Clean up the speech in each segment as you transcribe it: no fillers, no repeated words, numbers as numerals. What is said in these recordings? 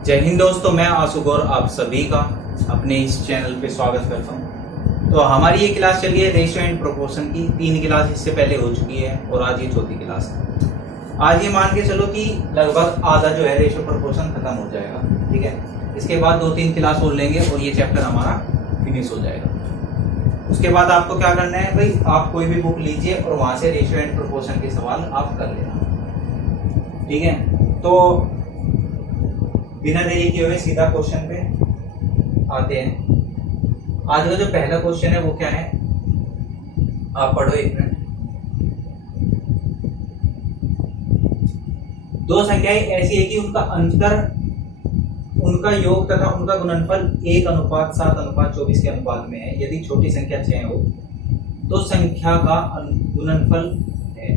जय हिंद दोस्तों, मैं आशु गौर आप सभी का अपने इस चैनल पे स्वागत करता हूं। तो हमारी ये क्लास चल रही है रेशियो एंड प्रोपोर्शन की। 3 क्लास इससे पहले हो चुकी है और आज ये चौथी क्लास है। आज ये मान के चलो कि लगभग आधा जो है रेशियो प्रोपोर्शन खत्म हो जाएगा, ठीक है। इसके बाद 2-3 क्लास और लेंगे और ये चैप्टर हमारा फिनिश हो जाएगा। उसके बाद आपको क्या करना है भाई, आप कोई भी बुक लीजिए और वहां से रेशियो एंड प्रोपोर्शन के सवाल आप कर लेना, ठीक है। तो बिना देरी किए हुए सीधा क्वेश्चन पे आते हैं। आज का जो पहला क्वेश्चन है वो क्या है, आप पढ़ो एक मिनट। दो संख्याएं ऐसी है कि उनका अंतर, उनका योग तथा उनका गुणनफल 1:7:24 के अनुपात में है। यदि छोटी संख्या 6 हो तो संख्या का गुणनफल है।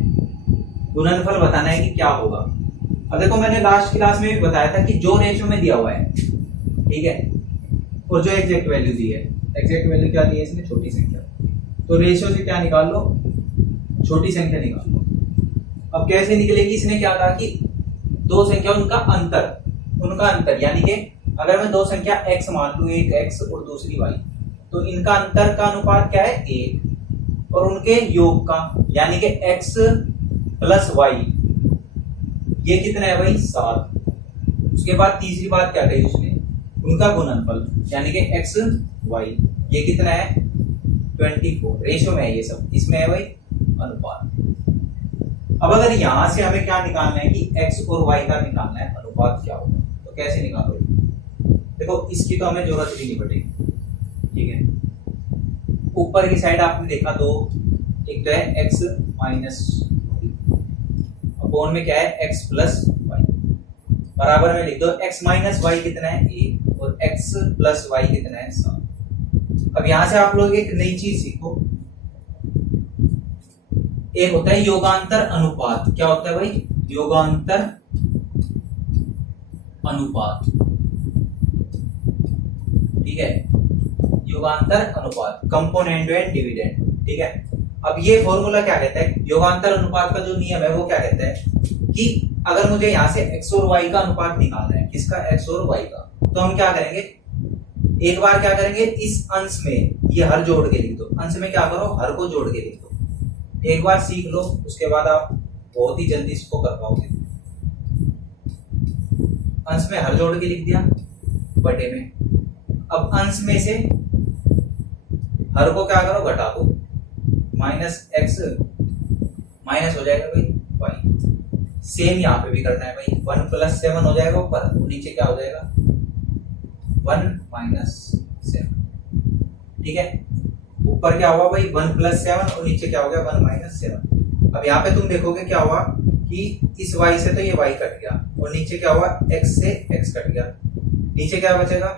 गुणनफल बताना है कि क्या होगा। अब देखो, मैंने लास्ट क्लास में भी बताया था कि जो रेशियो में दिया हुआ है, ठीक है, और जो एग्जैक्ट वैल्यू दी है, एग्जैक्ट वैल्यू क्या दी है इसमें, छोटी संख्या। तो रेशियो से क्या निकाल लो, छोटी संख्या निकाल लो। अब कैसे निकलेगी, इसने क्या कहा कि दो संख्या उनका अंतर यानी कि अगर मैं दो संख्या x मान लू, एक x और दूसरी y, तो इनका अंतर का अनुपात क्या है, 1, और उनके योग का यानी कि x प्लस y, ये कितना है भाई, 7। उसके बाद तीसरी बात क्या कही उसने, उनका गुणनफल यानी कि x y, ये कितना है 24। रेशियो में है ये सब, इसमें है भाई अनुपात। अब अगर यहां से हमें क्या निकालना है कि x और y का निकालना है अनुपात क्या होगा, तो कैसे निकालोगे। देखो, इसकी तो हमें जरूरत भी नहीं पड़ेगी, ठीक है। ऊपर की साइड आपने देखा तो एक तो है x माइनस, अपॉन में क्या है x प्लस वाई, बराबर में लिख दो x माइनस वाई कितना है 1 और x प्लस वाई कितना है 7। अब यहां से आप लोग एक नई चीज सीखो, एक होता है योगांतर अनुपात। क्या होता है भाई, योगांतर अनुपात, ठीक है, योगांतर अनुपात, कंपोनेंट एंड डिविडेंड, ठीक है। अब ये फॉर्मूला क्या कहता है, योगांतर अनुपात का जो नियम है वो क्या कहता है कि अगर मुझे यहां से x और y का अनुपात निकालना है, किसका, x और y का, तो हम क्या करेंगे, एक बार क्या करेंगे, इस अंश में ये हर जोड़ के लिख दो। अंश में क्या करो, हर को जोड़ के लिख दो। एक बार सीख लो, उसके बाद आप बहुत ही जल्दी इसको कर पाओगे। अंश में हर जोड़ के लिख दिया बटे में। अब अंश में से हर को क्या करो, घटा दो, माइनस x माइनस हो जाएगा भाई y। सेम यहाँ पे भी करना है भाई, 1 प्लस 7 हो जाएगा ऊपर, नीचे क्या हो जाएगा 1 माइनस 7, ठीक है। ऊपर क्या हुआ भाई 1 प्लस 7 और नीचे क्या हो गया 1 माइनस 7। अब यहाँ पे तुम देखोगे क्या हुआ कि इस y से तो ये y कट गया और नीचे क्या हुआ, x से x कट गया। नीचे क्या बचेगा,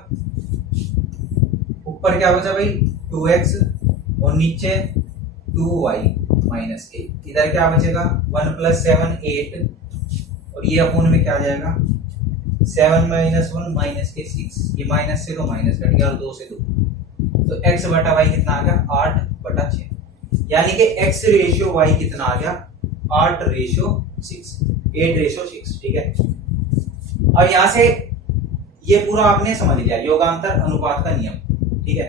ऊपर क्या बचा भाई 2x और नीचे 2y माइनस 8। इधर क्या बचेगा 1 प्लस 7 8, और ये अपोन में क्या आ जाएगा 7 माइनस 1 माइनस के 6। ये माइनस से तो माइनस कट गया और 2 से 2, तो x बटा y कितना आ गया 8/6, यानी कि x रेशियो y कितना आ गया 8/6, 8/6, ठीक है। अब यहां से ये पूरा आपने समझ लिया, योगांतर अनुपात का नियम, ठीक है,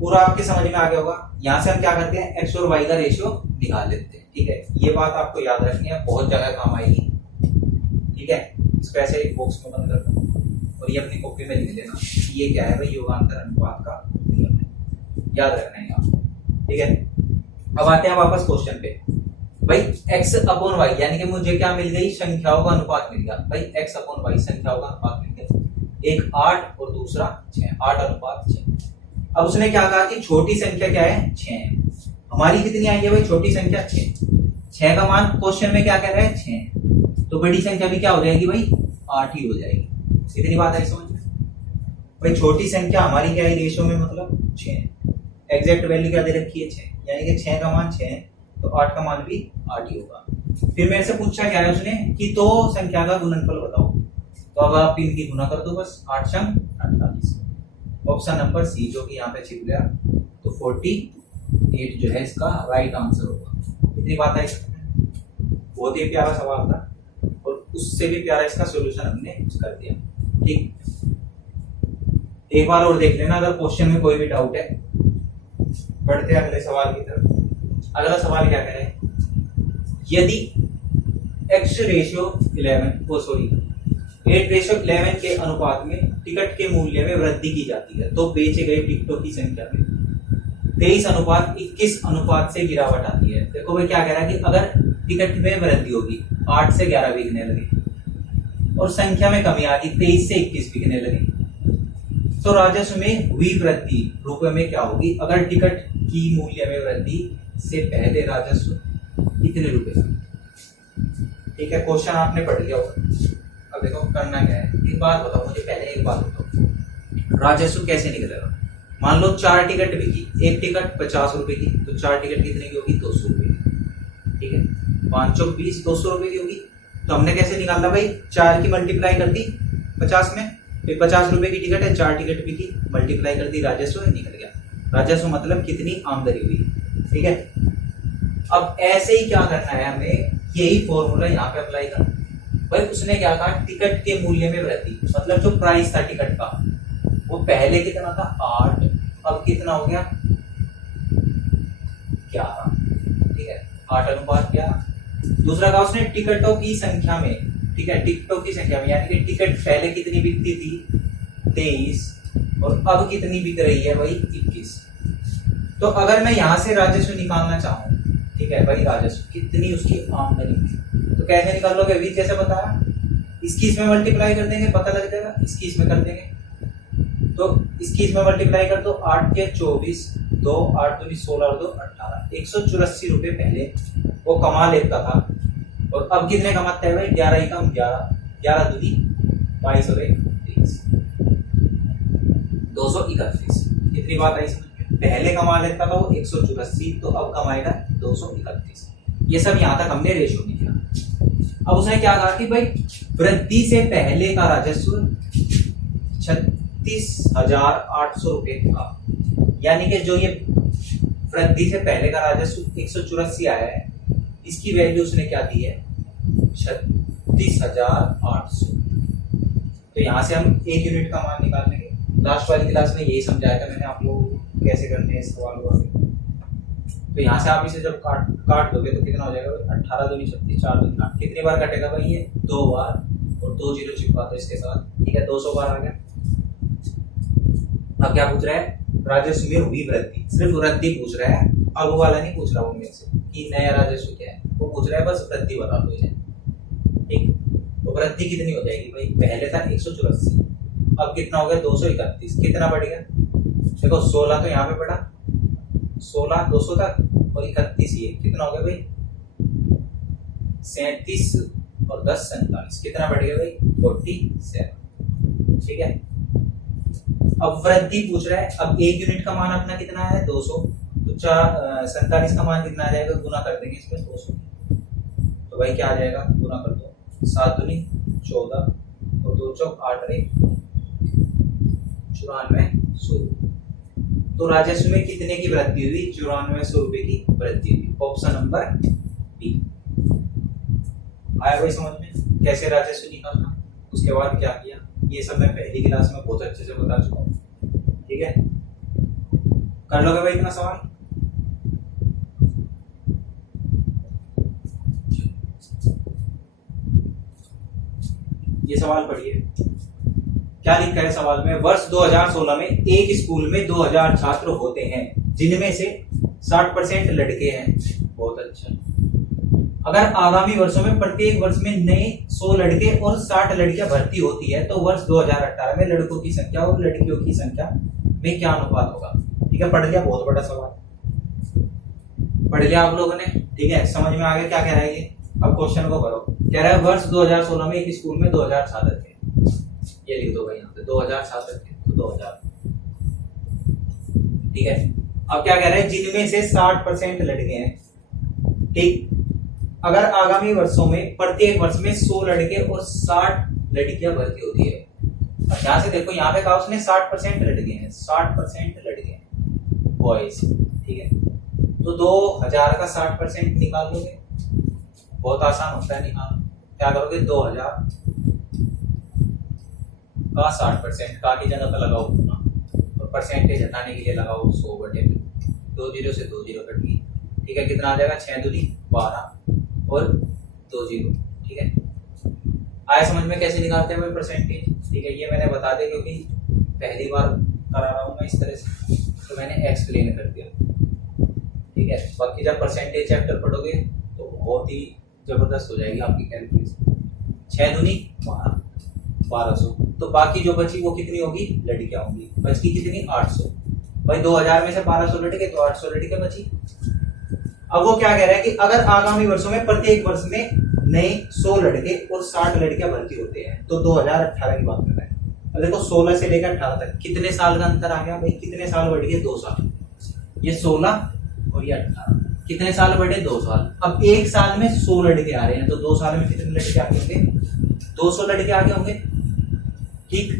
पूरा आपके समझ में आ गया होगा। यहां से हम क्या करते हैं, x और y का रेशियो निकाल लेते हैं, ठीक है। ये बात आपको याद रखनी है, बहुत जगह काम आएगी, ठीक है। इसको ऐसे एक बॉक्स में बंद कर दो और ये अपनी कॉपी में लिख लेना, ये क्या है भाई, योगांतर अनुपात का नियम है, याद रखना है आपको, ठीक है। अब आते हैं वापस क्वेश्चन पे। भाई x अपॉन y यानी कि मुझे क्या मिल गई, संख्याओं का अनुपात मिल गया भाई, x अपॉन y संख्याओं का अनुपात मिल गया, एक 8 और दूसरा 6, 8/6। अब उसने क्या कहा कि छोटी संख्या क्या है 6 है। हमारी कितनी आई है भाई, छोटी संख्या 6 का मान क्वेश्चन में क्या कह रहा है 6, तो बड़ी संख्या भी क्या हो जाएगी भाई 8 ही हो जाएगी। इतनी बात आई समझ में भाई। छोटी संख्या हमारी क्या है रेशियो में, मतलब 6, एग्जैक्ट वैल्यू क्या दे रखी है 6, यानी कि 6 का मान 6 है तो 8 का मान भी 8 ही होगा। फिर मेरे से पूछा क्या है उसने कि दो संख्या का गुणनफल बताओ, तो अब आप इनकी गुना कर दो बस, 8 × 48, ऑप्शन नंबर सी जो कि यहाँ पे छिप गया, तो 48 जो है इसका राइट आंसर होगा। इतनी बात है, बहुत ही प्यारा सवाल था और उससे भी प्यारा इसका सॉल्यूशन हमने कर दिया। ठीक, एक बार और देख लेना अगर क्वेश्चन में कोई भी डाउट है। बढ़ते हैं अगले सवाल की तरफ। अगला सवाल क्या कह रहे हैं, यदि x रेशियो 8:11 के अनुपात में टिकट के मूल्य में वृद्धि की जाती है तो बेचे गए टिकटों की संख्या में 23:21 से गिरावट आती है। देखो भाई क्या कह रहा है कि अगर टिकट में वृद्धि होगी, 8 से 11 बिकने लगे और संख्या में कमी आती 23 से 21 बिकने लगे, तो राजस्व में हुई वृद्धि रुपए में क्या होगी अगर टिकट की मूल्य में वृद्धि से पहले राजस्व कितने रुपए का। ठीक है, क्वेश्चन आपने पढ़ लिया होगा। अब देखो करना क्या है, एक बात बताओ मुझे, पहले एक बात बताओ, राजस्व कैसे निकलेगा। मान लो 4 टिकट बिकी, एक टिकट 50 रुपए की, तो 4 टिकट कितने की होगी, 200 रुपए की। ठीक है, 5 चौक 20, 200 रुपए की होगी। तो हमने कैसे निकाला भाई, 4 की मल्टीप्लाई कर दी 50 में, फिर 50 रुपए की टिकट है, 4 टिकट बिकी, मल्टीप्लाई कर दी, राजस्व निकल गया। राजस्व मतलब कितनी आमदनी हुई। ठीक है, अब ऐसे ही क्या करना है हमें, यही फॉर्मूला यहाँ पे अप्लाई करना। भाई उसने क्या कहा, टिकट के मूल्य में वृद्धि, मतलब जो प्राइस था टिकट का वो पहले कितना था 8, अब कितना हो गया 11। ठीक है, 8:11। दूसरा कहा उसने टिकटों की संख्या में, ठीक है, टिकटों की संख्या में, यानी कि टिकट पहले कितनी बिकती थी 23 और अब कितनी बिक रही है भाई 21। तो अगर मैं यहां से राजस्व निकालना चाहूं, ठीक है भाई, राजस्व कितनी उसकी आमदनी, तो कैसे निकाल लोगे, अभी जैसे बताया, इसकी इसमें मल्टीप्लाई कर देंगे, पता लग जाएगा, इसकी इसमें कर देंगे, तो इसकी इसमें मल्टीप्लाई कर दो, 8 के 24, 2 8 दूनी 16 और 2 18, 184 रुपए पहले वो कमा लेता था और अब कितने कमाता है भाई, 11 ही कम 11, 11 दूनी 22 और 23, 231। कितनी बात आई समझ में, पहले कमा लेता था वो 184, तो अब कमाएगा 231। ये सब यहाँ तक हमने रेशियो में किया। अब उसने क्या कहा कि भाई वृद्धि से पहले का राजस्व 36,800 रुपए था, यानी कि जो ये वृद्धि से पहले का राजस्व 184 आया है, इसकी वैल्यू उसने क्या दी है 36,800। तो यहां से हम 1 यूनिट का मान निकाल लेंगे। लास्ट वाली क्लास में यही समझाया था मैंने आप लोगों को कैसे करने हैं इस सवाल को। तो यहाँ से आप इसे जब काट दोगे तो कितना हो जाएगा, 18 दूनी 36, 4 दूनी 8, कितनी बार कटेगा भाई ये 2 बार, और 2 जीरो चिपका दो इसके साथ। ठीक है, 200 बार आ गया। अब क्या पूछ रहा है, राजस्व में हुई वृद्धि, सिर्फ वृद्धि पूछ रहा है, अब वो वाला नहीं पूछ रहा उनमें से कि नया राजस्व क्या है, वो पूछ रहा है बस वृद्धि बता दो इसे। ठीक, तो वृद्धि कितनी हो जाएगी भाई, पहले था 184, अब कितना हो गया 231, कितना बढ़ गया देखो, 16 तो यहाँ पे बढ़ा, 16 200 तक और 31 ये कितना हो गया भाई 37 और 10 47, कितना बढ़ गया भाई 47। ठीक है, अब वृद्धि पूछ रहा है, अब 1 यूनिट का मान अपना कितना है 200, तो 47 का मान कितना आ जाएगा, गुना कर देंगे इसमें 200, तो भाई क्या आ जाएगा, गुना कर दो, 7 दूनी 14 और 2 चौक 8 रहे 9400। तो राजस्व में कितने की वृद्धि हुई, 9400 रुपए की वृद्धि हुई। Option number B. आया भाई समझ में कैसे राजस्व निकालना। उसके बाद क्या किया, ये सब मैं पहली क्लास में बहुत अच्छे से बता चुका हूँ। ठीक है, कर लोगे भाई इतना सवाल। ये सवाल पढ़िए, क्या लिखा है सवाल में, वर्ष 2016 में एक स्कूल में 2000 छात्र होते हैं जिनमें से 60% लड़के हैं। बहुत अच्छा। अगर आगामी वर्षों में प्रत्येक वर्ष में नए 100 लड़के और 60 लड़कियां भर्ती होती है तो वर्ष 2018 में लड़कों की संख्या और लड़कियों की संख्या में क्या अनुपात होगा। ठीक है, पढ़ लिया, बहुत बड़ा सवाल पढ़ लिया आप लोगों ने। ठीक है, समझ में आ गया क्या कह रहा है ये। अब क्वेश्चन को करो। कह रहा है वर्ष 2016 में एक स्कूल में 2000 छात्र थे, ये लिख दो भाई यहाँ पे 2000 छात्र थे, तो 2000। ठीक है, अब क्या कह रहे हैं, जिनमें से 60% लड़के हैं। ठीक, अगर आगामी वर्षों में प्रत्येक वर्ष में 100 लड़के और 60 लड़कियां भर्ती होती है। अब यहां से देखो, यहाँ पे कहा उसने 60% लड़के हैं, 60% लड़के हैं बॉयज। ठीक है, तो 2000 का 60% निकाल दोगे, बहुत आसान होता है निकालना। क्या करोगे, 2000 का 60%, का की जगह पर लगाओ पूरा और परसेंटेज हटाने के लिए लगाओ 100/2, 2 जीरो से 2 जीरो कट गई, ठीक है। कितना आ जाएगा 6 दूनी 12 और 2 जीरो, ठीक है। आया समझ में कैसे निकालते हैं भाई परसेंटेज, ठीक है। ये मैंने बता दिया क्योंकि पहली बार करा रहा हूँ मैं इस तरह से, तो मैंने एक्सप्लेन कर दिया, ठीक है। बाकी जब परसेंटेज चैप्टर पढ़ोगे तो बहुत ही जबरदस्त हो जाएगी आपकी कैलकुलेशन। 6 दूनी 12, 1200, तो बाकी जो बची वो कितनी होगी, लड़कियां होंगी। बची कितनी 800, भाई 2000 में से 1200 लड़के तो 800 लड़के बची। अब वो क्या कह रहा है कि अगर आगामी वर्षों में प्रत्येक वर्ष में नए 100 लड़के और 60 लड़कियां भर्ती होते हैं, तो 2018 की बात कर रहे हैं। अब देखो 16 से लेकर 18 तक कितने साल का अंतर आ गया भाई, कितने साल बढ़ गए 2 साल, ये 16 और ये 18, कितने साल बढ़े 2 साल। अब एक साल में 100 लड़के आ रहे हैं, तो 2 साल में कितने लड़के आगे होंगे, 200 लड़के आगे होंगे, ठीक।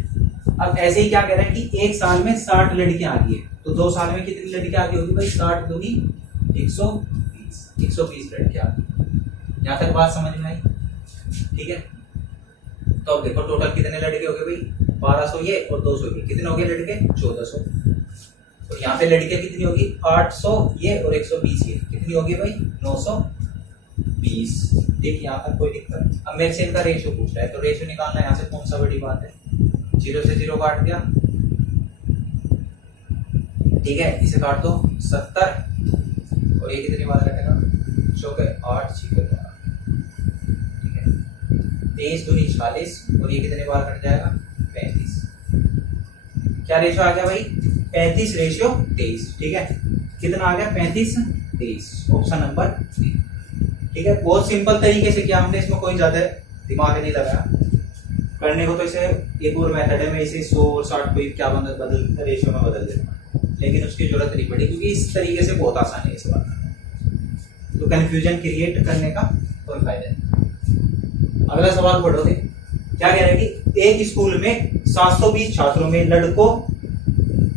अब ऐसे ही क्या कह रहे हैं कि एक साल में 60 लड़कियां आ गई है, तो 2 साल में कितनी लड़कियां आगे होगी भाई, 60 दूनी 120 लड़कियां आ गई। यहां तक बात समझ में आई, ठीक है। तो अब देखो टोटल कितने लड़के हो गए भाई, 1200 ये और 200 ये, कितने हो गए लड़के 1400। और यहाँ पे लड़कियां कितनी होगी 800 ये और 120 ये, कितनी होगी भाई 920। ठीक, यहाँ तक कोई दिक्कत। अब मेरे से इनका रेशियो पूछ रहा है, तो रेशियो निकालना यहाँ से कौन सा बड़ी बात है, 0 से 0 काट दिया, ठीक है। इसे काट दो 70 और ये कितनी बार कटेगा, चौके 8 6 12, ठीक है। 23 दूनी 40 और ये कितने बार कट जाएगा 35। क्या रेशियो आ गया भाई 35 रेशियो 23, ठीक है। कितना आ गया 35 23, ऑप्शन नंबर 3, ठीक है। बहुत सिंपल तरीके से किया हमने, इसमें कोई ज्यादा दिमाग नहीं लगाया करने को। तो इसे एक और मेथड है, मैं इसे 100 और 60 को क्या बदल रेशियो में बदल देता, लेकिन उसकी जरूरत नहीं पड़ी क्योंकि इस तरीके से बहुत आसान है इस बात का, तो कंफ्यूजन क्रिएट करने का कोई फायदा नहीं। अगला सवाल पढ़ोगे, क्या कह रहे हैं कि एक स्कूल में 720 छात्रों में लड़कों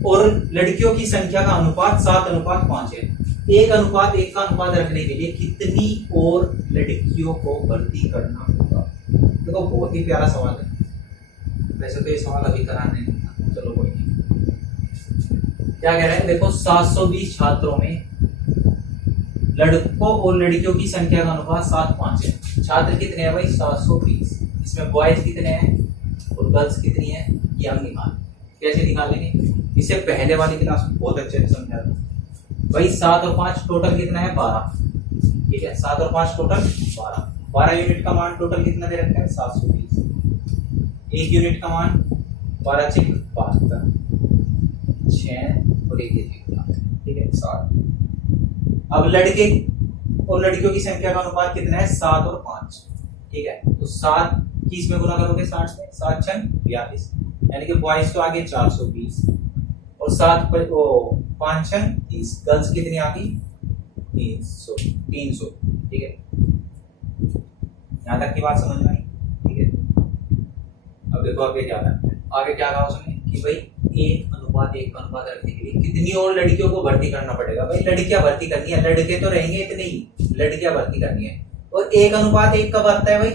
और लड़कियों की संख्या का अनुपात 7:5 है। 1:1 का अनुपात रखने के लिए कितनी और लड़कियों को भर्ती करना होगा। देखो बहुत ही प्यारा सवाल है, वैसे तो ये सवाल अभी कराने नहीं था, चलो कोई नहीं। क्या कह रहे हैं, देखो 720 छात्रों में लड़कों और लड़कियों की संख्या का अनुपात 7:5 है। छात्र कितने हैं भाई 720, इसमें बॉयज कितने हैं और गर्ल्स कितनी है, ये हम निकाल कैसे निकालेंगे। इससे पहले वाली क्लास में बहुत अच्छे से समझा था भाई। 7 और 5 टोटल कितना है 12, ठीक है। 7 और 5 टोटल 12 यूनिट का मान टोटल कितना दे रखा है 720। 1 यूनिट का मान 12 6 72, 6 और 1 ठीक है 7। अब लड़के और लड़कियों की संख्या का अनुपात कितना है 7 और 5, ठीक है। तो 7 की इसमें गुना करोगे 60 से, 7 6 42, यानी कि बॉयज तो आगे 420 और 7 पर 5 6 30, गर्ल्स कितनी आ गई 300, ठीक है। यहां तक की बात समझ में आई, ठीक है। अब देखो आगे क्या था, आगे क्या कहा उसने कि भाई 1:1 का अनुपात रखने के लिए कितनी और लड़कियों को भर्ती करना पड़ेगा। भाई लड़कियां भर्ती करनी है, लड़के तो रहेंगे इतने ही, लड़कियां भर्ती करनी है। और 1:1 कब आता है भाई,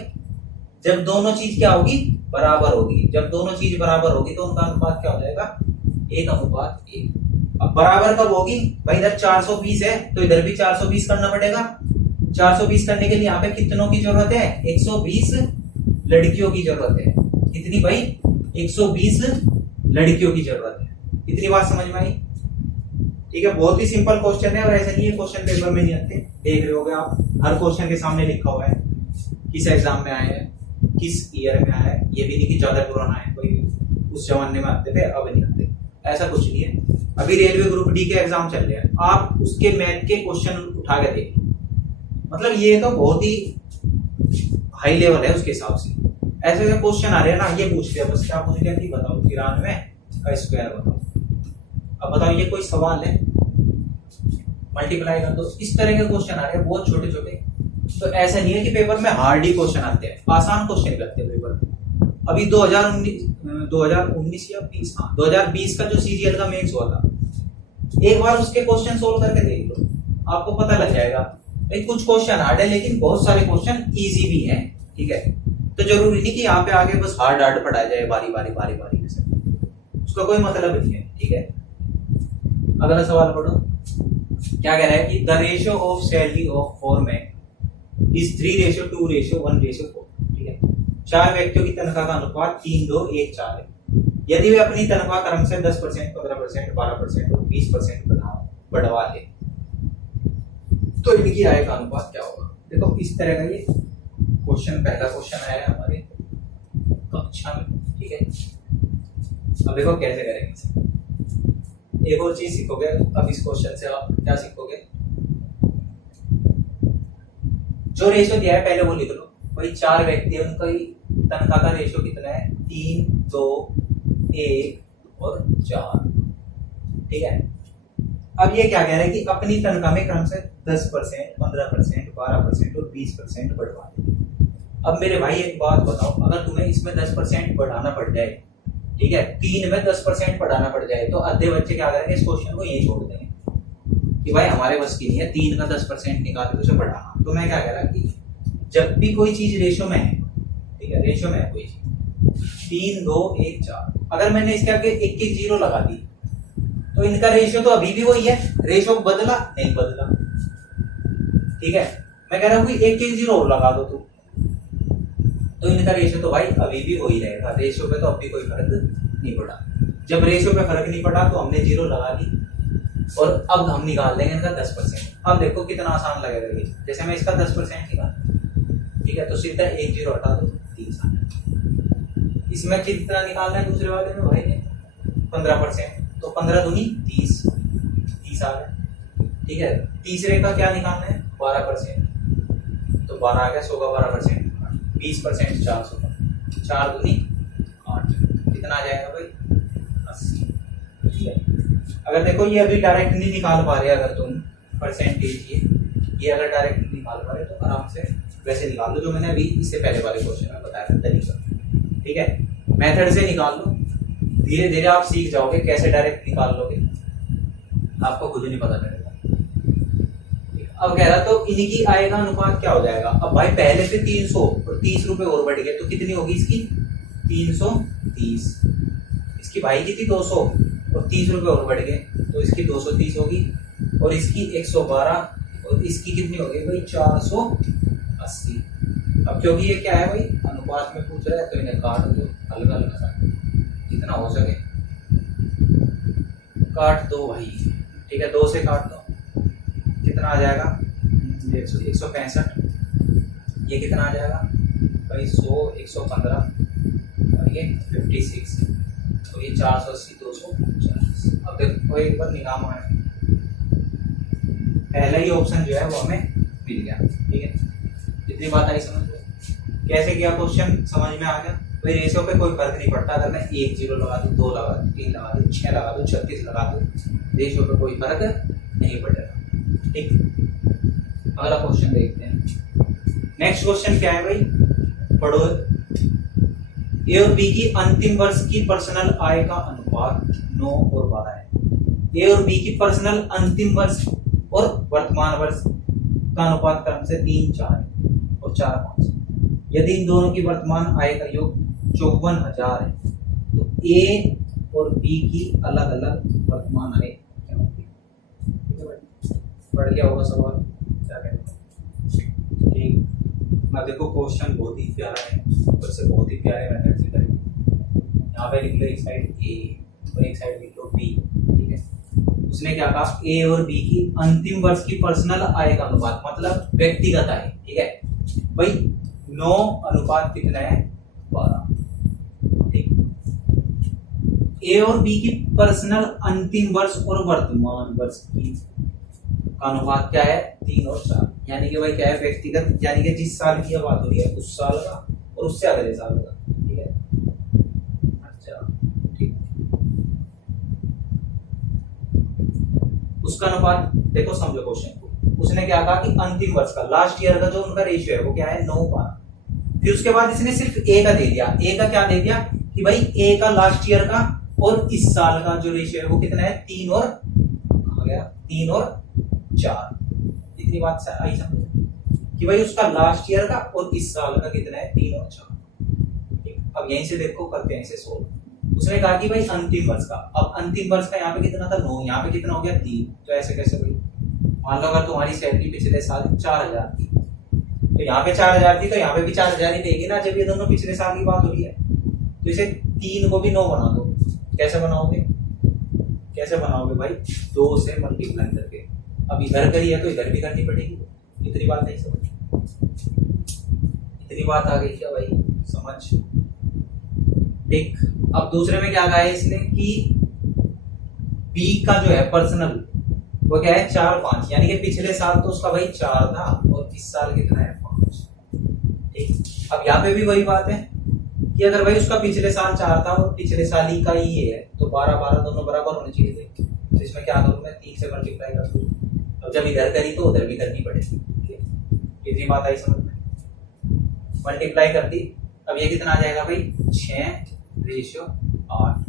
जब दोनों चीज क्या होगी बराबर होगी। जब दोनों चीज बराबर होगी तो उनका अनुपात क्या हो जाएगा 1:1। अब बराबर कब होगी भाई, इधर 420 है तो इधर भी 420 करना पड़ेगा। 420 करने के लिए यहाँ पे कितनों की जरूरत है 120 लड़कियों की जरूरत है। कितनी भाई 120 लड़कियों की जरूरत है। इतनी बात समझ में आई, ठीक है। बहुत ही सिंपल क्वेश्चन है और ऐसा नहीं है क्वेश्चन पेपर में नहीं आते, देख रहे होगे आप हर क्वेश्चन के सामने लिखा हुआ है किस एग्जाम में आए हैं, किस ईयर में आया है। ये भी नहीं कि ज्यादा पुराना है, कोई उस जमाने में आते थे अब नहीं आते, ऐसा कुछ नहीं है। अभी रेलवे ग्रुप डी के एग्जाम चल रहे हैं, आप उसके मैथ के क्वेश्चन उठा के देखिए, मतलब ये तो बहुत ही हाई लेवल है उसके हिसाब से। ऐसे ऐसे क्वेश्चन आ रहे हैं ना, ये पूछ लिया बस क्या पूछ लिया कि बताओ 93 का स्क्वायर बताओ। अब बताओ ये कोई सवाल है, मल्टीप्लाई कर दो। इस तरह के क्वेश्चन आ रहे हैं बहुत छोटे छोटे। तो ऐसा नहीं है कि पेपर में हार्ड ही क्वेश्चन आते हैं, आसान क्वेश्चन करते हैं पेपर में। अभी 2019 या 20, हाँ 2020 का जो सीजीएल का मेंस हुआ था, एक बार उसके क्वेश्चन सोल्व करके देख लो, आपको पता लग जाएगा। कुछ क्वेश्चन हार्ड है लेकिन बहुत सारे क्वेश्चन इजी भी हैं, ठीक है। तो जरूरी नहीं कि यहाँ पे आगे बस हार्ड हार्ड पढ़ाया जाए बारी बारी बारी बारी से, उसका कोई मतलब नहीं है। ठीक है, अगला सवाल पढ़ो। क्या कह रहा है कि the ratio of salary of 4 men is 3:2:1:4। ठीक है, 4 व्यक्तियों की तनख्वाह का अनुपात 3:2:1:4 है। यदि वे अपनी तनख्वाह क्रम से 10%, 15%, 12% और 20% बढ़वा ले तो इनकी आय का अनुपात क्या होगा। देखो इस तरह का ये क्वेश्चन, पहला क्वेश्चन आया है हमारे कक्षा में। ठीक है, अब देखो कैसे करेंगे। एक और चीज सीखोगे अब इस क्वेश्चन से, आप क्या सीखोगे, जो रेशियो दिया है पहले वो लिख लो। भाई 4 व्यक्ति है, उनका तनख्वाह का रेशियो कितना है, 3, 2, 1 और 4। ठीक है, अब ये क्या कह रहा है कि अपनी तनख्वाह में क्रम से 10%, 15%, 12% और 20% बढ़वा दे। अब मेरे भाई एक बात बताओ, अगर तुम्हें इसमें 10% बढ़ाना पड़ जाए, ठीक है, 3 में 10% बढ़ाना पड़ जाए, तो आधे बच्चे क्या करेंगे, इस क्वेश्चन को यही छोड़ देंगे कि भाई हमारे बस की नहीं है, 3 का 10% निकाल के उसे बढ़ाना। तो मैं क्या कह रहा कि जब भी कोई चीज रेशियो में है, ठीक है, रेशियो में है कोई चीज, 3, 2, 1, 4, अगर मैंने इसके आगे 1 0 लगा दी तो इनका रेशियो तो अभी भी वही है, रेशियो बदला नहीं बदला। ठीक है, मैं कह रहा हूँ कि 1 0 और लगा दो तुम, तो इनका रेशियो तो भाई अभी भी वही रहेगा, रेशियो पे तो अभी कोई फर्क नहीं पड़ा। जब रेशियो पे फर्क नहीं पड़ा तो हमने 0 लगा दी और अब हम निकाल देंगे इनका 10%। अब देखो कितना आसान लगेगा ये, जैसे मैं इसका 10% निकाल, ठीक है, तो सीधा 1 0 हटा दो, 30 आ गया। इसमें कितना निकालना है दूसरे वाले में, भाई ने 15%, तो 15 दूनी 30, 30 आ गया। ठीक है, तीसरे का क्या निकालना है, 12%, तो 12 आ गया, 100 का 12%, 20%, 400 का, 4 दूनी 8, कितना आ जाएगा भाई, 80। ठीक है, अगर देखो ये अभी डायरेक्ट नहीं निकाल पा रहे, अगर तुम परसेंटेज ये अगर डायरेक्ट नहीं निकाल पा रहे तो आराम से वैसे निकाल लो, जो मैंने अभी इससे पहले वाले क्वेश्चन में बताया था तरीका। ठीक है, मेथड से निकाल लो, धीरे धीरे आप सीख जाओगे कैसे डायरेक्ट निकाल लोगे, आपको खुद नहीं पता चलेगा। अब कह रहा तो इनकी आय का अनुपात क्या हो जाएगा। अब भाई पहले से 300 और 30 रुपए और बढ़ गए, तो कितनी होगी इसकी, 330। इसकी भाई की थी 200 और 30 रुपए और बढ़ गए, तो इसकी 230 होगी, और इसकी 112, और इसकी कितनी होगी भाई, 480। अब क्योंकि ये क्या है भाई, अनुपात में पूछ रहा है, तो इन्हें काट दो हल्का हल्का सा, जितना हो सके काट दो भाई। ठीक है, 2 से काट दो, कितना आ जाएगा, 165। ये कितना आ जाएगा भाई, 100, 115, और ये 56, तो ये 480, 240। अब देखो एक बार निकाम है, पहला ही ऑप्शन जो है वो हमें मिल गया। ठीक है, इतनी बात आई समझ लो। कैसे किया क्वेश्चन, समझ में आ गया। भाई रेशियो पे कोई फर्क नहीं पड़ता, अगर मैं 1 0 लगा दूं, 2 लगा दूं, 3 लगा दूं, 6 लगा दूं, 36 लगा दूं, रेशियो पे कोई फर्क नहीं पड़ेगा। ठीक, अगला क्वेश्चन देखते हैं। नेक्स्ट क्वेश्चन क्या है भाई, पढ़ो। ए और बी की अंतिम वर्ष की पर्सनल आय का अनुपात 9 और 12 है। ए और बी की पर्सनल अंतिम वर्ष और वर्तमान वर्ष का अनुपात क्रम से 3, 4 और 4, 5। यदि इन दोनों की वर्तमान आय का योग 54,000 है, तो ए और बी की अलग अलग वर्तमान आय क्या होगी। ठीक है भाई, पढ़ लिया होगा सवाल, क्या कहते हैं। ठीक, मैं देखो क्वेश्चन बहुत ही प्यारा है, ऊपर से बहुत ही प्यारे मेथड से करेंगे। यहाँ पे लिख लो एक साइड ए और एक साइड लिख लो बी। ठीक है, उसने क्या कहा, ए और बी की अंतिम वर्ष की पर्सनल आय का अनुपात, मतलब व्यक्तिगत आय। ठीक है भाई, 9 अनुपात कितना है, 12। ठीक, ए और बी की पर्सनल अंतिम वर्ष और वर्तमान वर्ष की का अनुपात क्या है, 3 और 4। यानी कि भाई क्या है, व्यक्तिगत, यानी कि जिस साल की बात हो रही है उस साल का और उससे अगले साल का। ठीक है, अच्छा ठीक, उसका अनुपात देखो, समझो क्वेश्चन को। उसने क्या कहा कि अंतिम वर्ष का, लास्ट ईयर का जो उनका रेशियो है वो क्या है, 9, 12। फिर उसके बाद इसने सिर्फ ए का दे दिया। ए का क्या दे दिया कि भाई ए का लास्ट ईयर का और इस साल का जो रेशियो है वो कितना है, 3 और आ गया 3 और 4। इतनी बात आई समझ कि भाई उसका लास्ट ईयर का और इस साल का कितना है, 3 और 4। अब यहीं से देखो करते हैं इसे सोल्व। उसने कहा कि भाई अंतिम वर्ष का, अब अंतिम वर्ष का यहाँ पे कितना था 9, यहाँ पे कितना हो गया 3, तो ऐसे कैसे भाई? मान लो अगर तुम्हारी सैलरी पिछले साल 4000 थी, तो यहाँ पे 4000 थी तो यहाँ पे भी 4000 ही देगी ना, जब ये दोनों पिछले साल की बात हो रही है। तो इसे 3 को भी 9 बना दो। कैसे बनाओगे? कैसे बनाओगे भाई? 2 से मल्टीप्लाई करके। अब इधर करी है तो इधर भी करनी पड़ेगी। इतनी बात नहीं समझ? इतनी बात आ गई क्या भाई? समझ। देख अब दूसरे में क्या कहा है इसने कि बी का जो है पर्सनल वो क्या है 4 5, यानी कि पिछले साल तो उसका भाई 4 था और इस साल कितना है 5। ठीक, अब यहाँ पे भी वही बात है कि अगर भाई उसका पिछले साल 4 था और पिछले साल ही का ही ये है, तो 12 12 दोनों बराबर होने चाहिए थे। तो इसमें क्या करूँ मैं? 3 से मल्टीप्लाई कर दूँ। अब जब इधर करी तो उधर भी करनी पड़ेगी। कितनी बात आई समझ में? मल्टीप्लाई कर दी। अब ये कितना आ जाएगा भाई? 6:8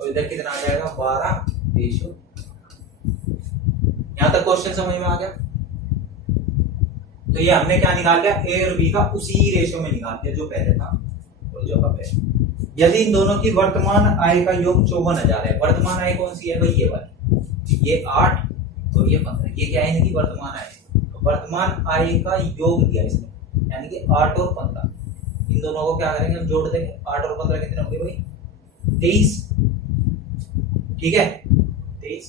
और इधर कितना आ जाएगा? 12:। यहां तक क्वेश्चन समझ में आ गया? तो ये हमने क्या निकाल लिया? ए और बी का उसी रेशियो में निकाल दिया जो पहले था और जो अब है। यदि इन दोनों की वर्तमान आय का योग 54,000 है, वर्तमान आय कौन सी है भाई? ये वाली, ये 8 और ये 15, ये क्या है इनकी वर्तमान आय। तो वर्तमान आय का योग दिया इसने, यानी कि 8 और 15, इन दोनों को क्या करेंगे हम? जोड़ देंगे। 8 और 15 कितने होंगे भाई? 23। ठीक है, 23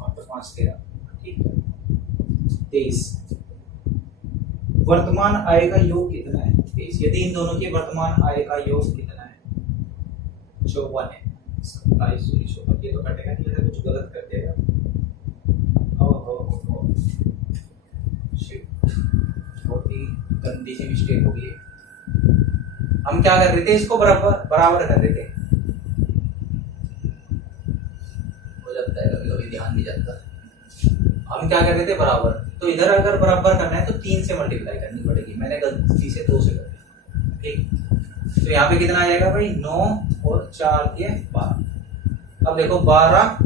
और 5 13, ठीक है 23। वर्तमान आय का योग कितना है? 23। यदि इन दोनों की वर्तमान आय का योग कितना है? 54 है। 27 ये तो कटेगा नहीं, ऐसा कुछ गलत कर देगा। शिट, बहुत ही गंदी सी मिस्टेक हो गई है। हम क्या कर रहे थे? इसको बराबर कर रहे थे। हो जाता है कभी कभी, ध्यान नहीं जाता। हम क्या कर रहे थे? बराबर। तो इधर अगर बराबर करना है तो 3 से मल्टीप्लाई करनी पड़ेगी, मैंने गलती से 2 से कर दिया। ठीक, तो यहाँ पे कितना आ जाएगा भाई? 9 और 4 के 12। अब देखो 12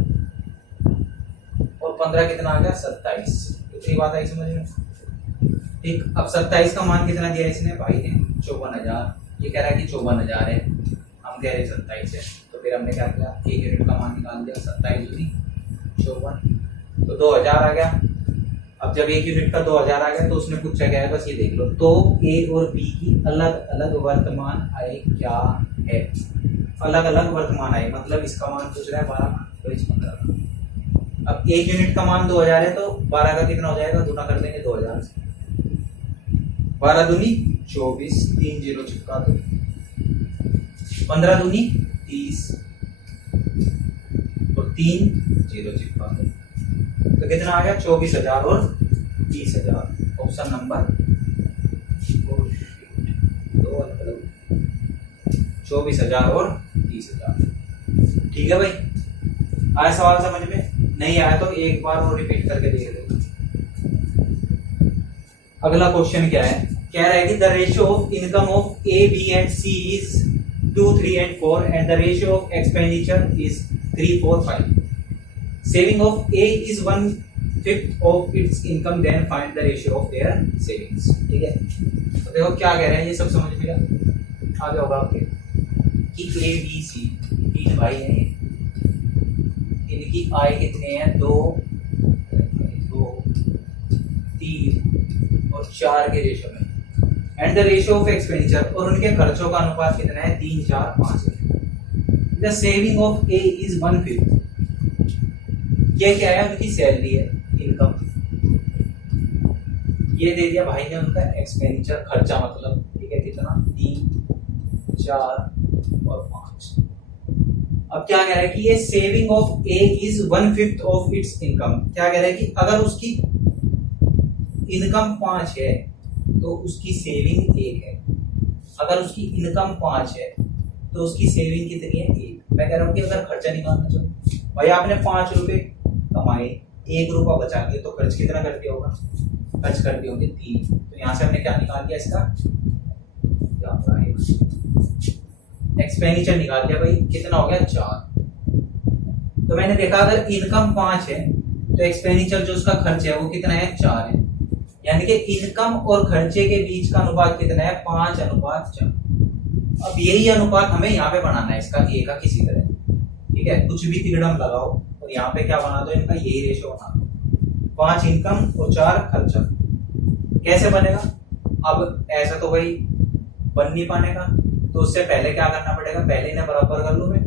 और 15 कितना आ गया? 27। इतनी बात आई समझ में? ठीक, अब 27 का मान कितना दिया इसने भाई ने? 54,000। ये कह रहा है कि 54,000 है, हम कह रहे हैं 27 है। तो फिर हमने क्या किया? 1 यूनिट का मान निकाल दिया। 27 दूनी 54, तो 2000 आ गया। अब जब 1 यूनिट का 2000 आ गया तो उसने पूछा क्या है? बस ये देख लो। तो ए और बी की अलग अलग वर्तमान आय क्या है? अलग अलग वर्तमान आय मतलब इसका मान पूछ रहा है 12 तो इस 15। अब 1 यूनिट का मान 2000 है तो 12 का कितना हो जाएगा? गुना कर देंगे 2000 से। 12 दूनी 24, 3 0 चिपका दो। 15 दूनी 30 और 3 0 चिपका दो। तो कितना आ गया? 24,000 और 30,000। ऑप्शन नंबर 24,000 और 30,000। ठीक है भाई, आया सवाल समझ में? नहीं आया तो एक बार और रिपीट करके देख लो। अगला क्वेश्चन क्या है? कह रहा है कि the ratio of income of A B and C is 2 3 and 4 and the ratio of expenditure is 3 4 5. Saving of A is 1/5 of its income, then find the ratio of their savings. ठीक है, तो देखो क्या कह रहे हैं, ये सब समझ में आ गया होगा आपके कि ए बी सी 3 भाई हैं, इनकी आय कितने हैं? 2 3 और 4 के रेशियो में। And the ratio of expenditure, और उनके खर्चों का अनुपात कितना है? 3 4 5 है। The saving of A is 1/5। ये क्या है? उनकी सैलरी है, इनकम। ये दे दिया भाई ने उनका एक्सपेंडिचर, खर्चा मतलब। ठीक है, कितना? 3 4 और 5। अब क्या कह रहा है कि ये saving of A is 1/5 of its income. क्या कह रहा है कि अगर उसकी इनकम 5 है तो उसकी सेविंग 1 है। अगर उसकी इनकम 5 है तो उसकी सेविंग कितनी है? 1। मैं कह रहा हूँ कि अगर खर्चा निकालना चाहो भाई, आपने 5 रुपए कमाए, 1 रुपया बचा दिया तो खर्च कितना कर दिया होगा? खर्च कर दिए होंगे 3। तो यहाँ से हमने क्या निकाल दिया? इसका एक्सपेंडिचर निकाल दिया भाई। कितना हो गया? 4। तो मैंने देखा अगर इनकम 5 है तो एक्सपेंडिचर जो उसका खर्च है वो कितना है? 4 है। यानी कि इनकम और खर्चे के बीच का अनुपात कितना है? 5:4। अब यही अनुपात हमें यहाँ पे बनाना है इसका ए का किसी तरह, ठीक है। कुछ भी तिगड़म लगाओ और यहाँ पे क्या बना दो, इनका यही रेशियो बना दो, 5 इनकम और 4 खर्चा। कैसे बनेगा? अब ऐसा तो भाई बन नहीं पाएगा, तो उससे पहले क्या करना पड़ेगा, पहले इन्हें बराबर कर लो मैं,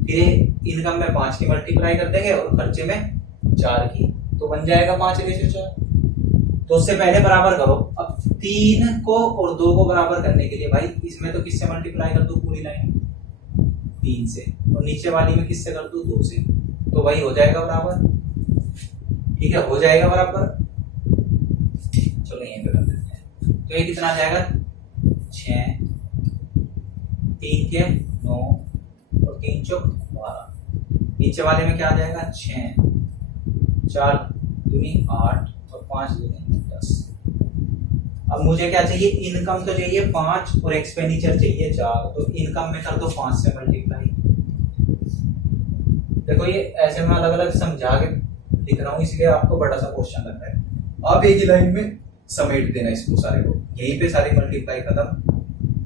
फिर इनकम में 5 की मल्टीप्लाई कर देंगे और खर्चे में 4 की, तो बन जाएगा 5/4। तो उससे पहले बराबर करो। अब 3 को और 2 को बराबर करने के लिए भाई इसमें तो किससे मल्टीप्लाई कर दो, पूरी लाइन 3 से, और नीचे वाली में किससे कर दो, 2 से, तो भाई हो जाएगा बराबर, ठीक है, हो जाएगा बराबर। चलो यहीं पे कर देते हैं, तो ये कितना आ जाएगा, 6, 3 के 9 और 3 चौक 12। नीचे वाले में क्या आ जाएगा, 6, 4 दूनी 8 और 5 दूनी 10। अब मुझे क्या चाहिए, इनकम तो चाहिए 5 और एक्सपेंडिचर चाहिए 4, तो इनकम में कर दो 5 से मल्टीप्लाई। देखो ये ऐसे मैं अलग अलग समझा के लिख रहा हूँ, इसलिए आपको बड़ा सा क्वेश्चन लग रहा है। आप एक ही लाइन में समेट देना इसको सारे को, यहीं पे सारी मल्टीप्लाई खत्म,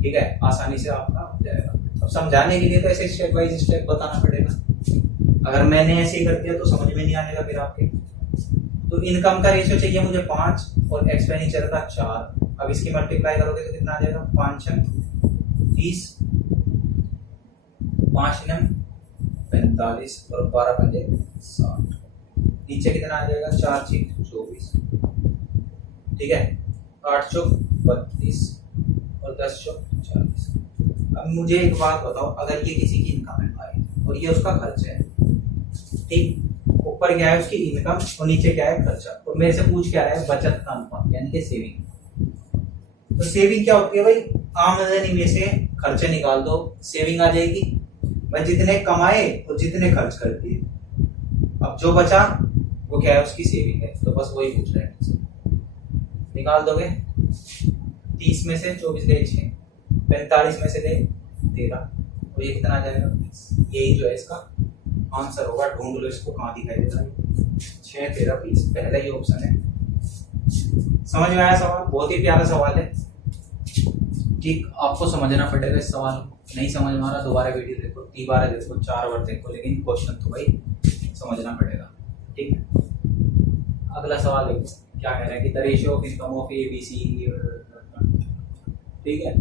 ठीक है, आसानी से आपका हो जाएगा। अब समझाने के लिए तो ऐसे स्टेप बाय स्टेप बताना पड़ेगा, अगर मैंने ऐसे ही कर दिया तो समझ में नहीं आएगा फिर आपके। तो इनकम का रेशियो चाहिए मुझे 5 और एक्सपेंडिचर का 4। अब इसकी मल्टीप्लाई करोगे तो कितना आ जाएगा, 5 30, 5 45 और 12 पंजे 60। नीचे कितना आ जाएगा, 4 6 24, ठीक है, 8 चौक 32 और 10 चौक 40। अब मुझे एक बात बताओ, अगर ये किसी की इनकम है भाई और ये उसका खर्च है, ठीक, ऊपर क्या है उसकी इनकम और नीचे क्या है खर्चा, और मेरे से पूछ क्या रहा है, बचत का अनुपात यानी कि सेविंग। तो सेविंग क्या होती है भाई, आमदनी में से खर्चे निकाल दो, सेविंग आ जाएगी भाई, जितने कमाए और जितने खर्च कर दिए, अब जो बचा वो क्या है, उसकी सेविंग है। तो बस वही पूछ रहे हैं, निकाल दोगे। 30 में से 24 गए 6, 45 में से गए 13, और ये कितना आ जाएगा 20। यही जो है इसका आंसर होगा, ढूंढ लो इसको, कहाँ दिखाई देता है, 6 13 20, पहला ही ऑप्शन है। समझ में आया सवाल? बहुत ही प्यारा सवाल है, ठीक, आपको समझना पड़ेगा इस सवाल को। नहीं समझ में आ रहा दोबारा वीडियो देखो, 3 बार देखो, 4 बार देखो, लेकिन क्वेश्चन तो भाई समझना पड़ेगा, ठीक। अगला सवाल देखो क्या कह रहा है कि the ratio of income of A B C, ठीक है।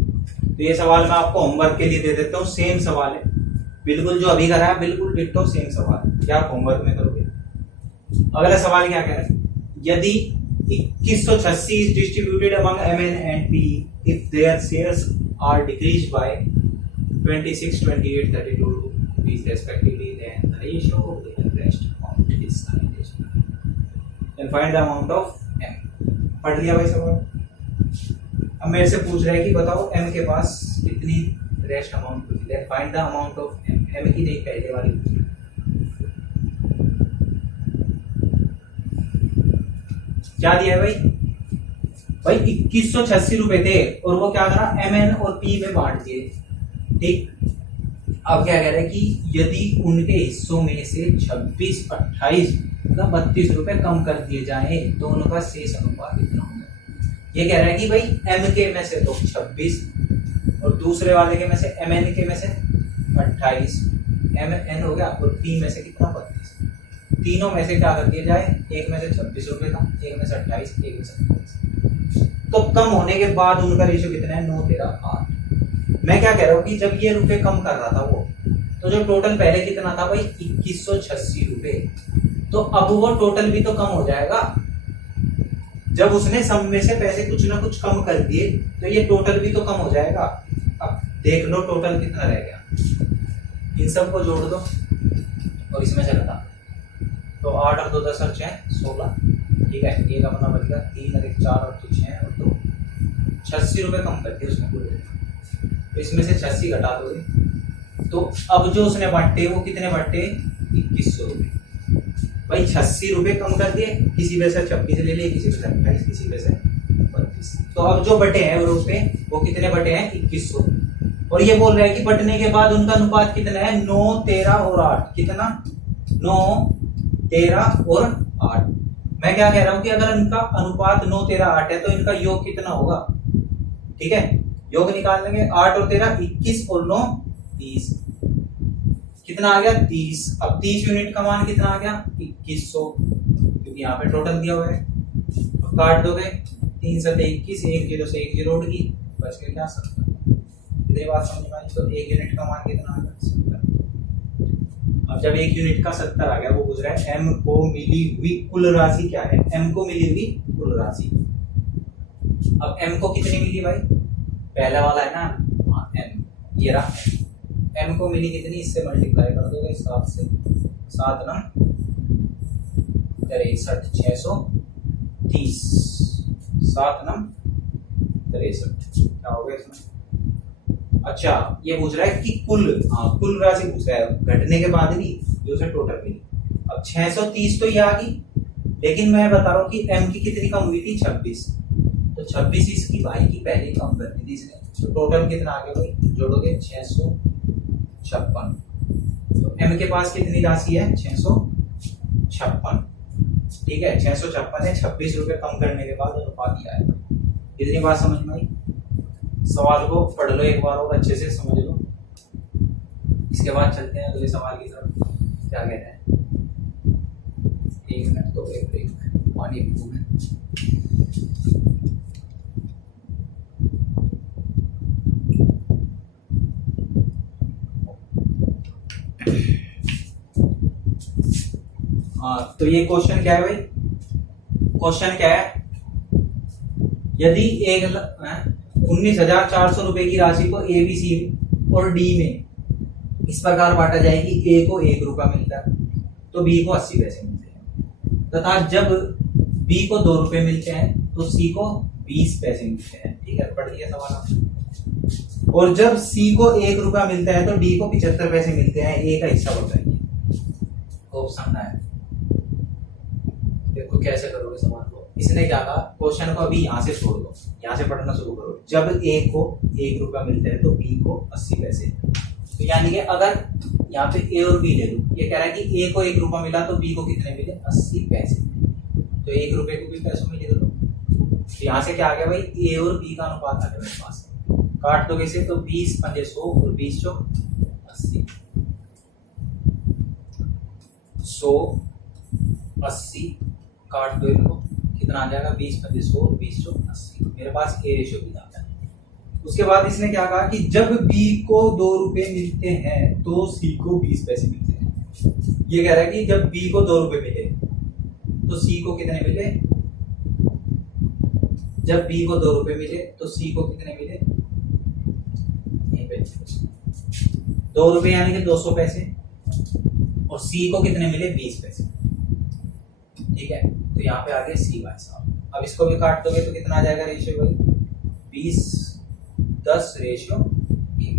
तो ये सवाल मैं आपको होमवर्क के लिए दे देता हूँ, सेम सवाल है बिल्कुल जो अभी करा है, बिल्कुल डिट्टो सेम सवाल, क्या आप होमवर्क में करोगे। अगला सवाल क्या कह रहा है, यदि 2186 is distributed among MN and P if their shares are decreased by 26, 28, 32 rupees respectively, then the ratio of the rest amount is then find the amount of M। पढ़ लिया भाई सवाल। अब मेरे से पूछ रहा है कि बताओ M के पास कितनी रेस्ट अमाउंट होती है, find the amount of M। M की नहीं, पहले वाली क्या दिया है भाई, भाई 2186 रुपए थे और वो क्या करा, MN और P में बांट दिए, ठीक। अब क्या कह रहे हैं कि यदि उनके हिस्सों में से 26, 28 मतलब 32 रुपए कम कर दिए जाए तो उनका शेष अनुपात कितना होगा। ये कह रहा है कि भाई M के में से तो 26 और दूसरे वाले के में से MN के में से 28, MN हो गया, और P में से कितना 32, तीनों में से क्या कर दिया जाए, एक में से 26 रुपए का, एक में से 28, एक में से 28, तो कम होने के बाद उनका रेशियो कितना है, 9 13 8। मैं क्या कह रहा हूँ कि जब ये रुपए कम कर रहा था वो, तो जो टोटल पहले कितना था भाई 2186 रुपए, तो अब वो टोटल भी तो कम हो जाएगा। जब उसने सब में से पैसे कुछ ना कुछ कम कर दिए तो ये टोटल भी तो कम हो जाएगा। अब देख लो टोटल कितना रह गया, इन सब को जोड़ दो और इसमें से घटा, तो 8 और 2 10 और 6 16, ठीक है। एक अपना बच गया 3 और 1 4 और 6 और 2 86 रुपए कम कर दिए उसने पूरे, तो इसमें से 86 घटा दोगे तो अब जो उसने बांटे वो कितने बांटे, 2100 रुपए। भाई 86 रुपए कम कर दिए, किसी पे से 26 ले लिए, किसी पे से 28, किसी पे से 32, तो अब जो बटे हैं वो रुपए वो कितने बटे हैं 2100। और ये बोल रहा है कि बटने के बाद उनका अनुपात कितना है, 9 13 और 8, कितना 9 13 और 8। मैं क्या कह रहा हूं कि अगर इनका अनुपात 9 13 8 है तो इनका योग कितना होगा, ठीक है। योग निकाल लेंगे, 8 और 13 21 और 9 30, कितना आ गया 30। अब 30 यूनिट का मान कितना आ गया 2100, क्योंकि यहाँ पे टोटल दिया हुआ है। अब काट दोगे 3 से 21, 1 0 से 1 0 उड़ गई, बच गया क्या 70। इतनी बात समझ में आई। तो 1 यूनिट का मान कितना आ गया 70। अब जब 1 यूनिट का 70 आ गया, वो पूछ रहा है m को मिली हुई कुल राशि क्या है, m को मिली हुई कुल राशि। अब m को कितनी मिली भाई, पहला वाला है ना m, ये रहा m को मिली कितनी, इससे मल्टीप्लाई कर दोगे 7 से, 7 नंग 63 630, 7 नंग 63, क्या हो गया इसमें। अच्छा ये पूछ रहा है कि कुल राशि पूछ रहा है, घटने के बाद भी जो उसे टोटल मिली। अब 630 तो ये आ गई, लेकिन मैं बता रहा हूँ कि m की कितनी कम हुई थी 26, तो 26 इसकी भाई की पहले कम कर दी थी इसने, तो टोटल कितना आ गया भाई, जोड़ोगे 656। तो m के पास कितनी राशि है 656, ठीक है 656 है, 26 रुपए कम करने के बाद अनुपात दिया है। इतनी बात समझ में आई। सवाल को पढ़ लो एक बार और अच्छे से समझ लो, इसके बाद चलते हैं अगले सवाल की तरफ। क्या कह रहे हैं, 1 मिनट तो एक ब्रेक, पानी पीऊंगा। हाँ तो ये क्वेश्चन क्या है भाई, क्वेश्चन क्या है, यदि 19,400 रुपए की राशि को ए बी सी और डी में इस प्रकार बांटा जाए कि ए को 1 रुपया मिलता है तो बी को 80 पैसे मिलते हैं, तथा जब बी को 2 रुपए मिलते हैं तो सी को 20 पैसे मिलते हैं। ठीक है, पढ़ लिया सवाल आपने। और जब सी को 1 रुपया मिलता है तो डी को 75 पैसे मिलते हैं, ए का हिस्सा बताइए। ऑप्शन है, देखो कैसे करोगे सवाल को। इसने क्या कहा, क्वेश्चन को अभी यहाँ से छोड़ दो, यहाँ से पढ़ना शुरू करो। जब ए को 1 रुपया मिलता है तो बी को 80 पैसे, तो यानी कि अगर यहाँ पे ए और बी ले लो, ये कह रहा है कि ए को 1 रुपया मिला तो बी को कितने मिले 80 पैसे, तो 1 रुपए को भी पैसों में लिख दो। तो यहाँ से क्या आ गया भाई, ए और बी का अनुपात आ गया मेरे पास। काट दोगे इसे तो 20 पंजे 100 और 20 चौक 80, 180 काट दो इनको, कितना आ जाएगा 20 पंजे 100 और 20 चौक 80। मेरे पास ए रेशियो भी आता है। उसके बाद इसने क्या कहा कि जब बी को 2 रुपए मिलते हैं तो सी को 20 पैसे मिलते हैं। ये कह रहा है कि जब बी को 2 रुपए मिले तो सी को कितने मिले, जब बी को 2 रुपए मिले तो सी को कितने मिले, 2 रुपए यानी कि 200 पैसे, और सी को कितने मिले 20 पैसे। ठीक है, तो यहाँ पे आ गए सी भाई साहब। अब इसको भी काट दोगे तो कितना आ जाएगा रेशियो भाई, 20-10 रेशियो 1।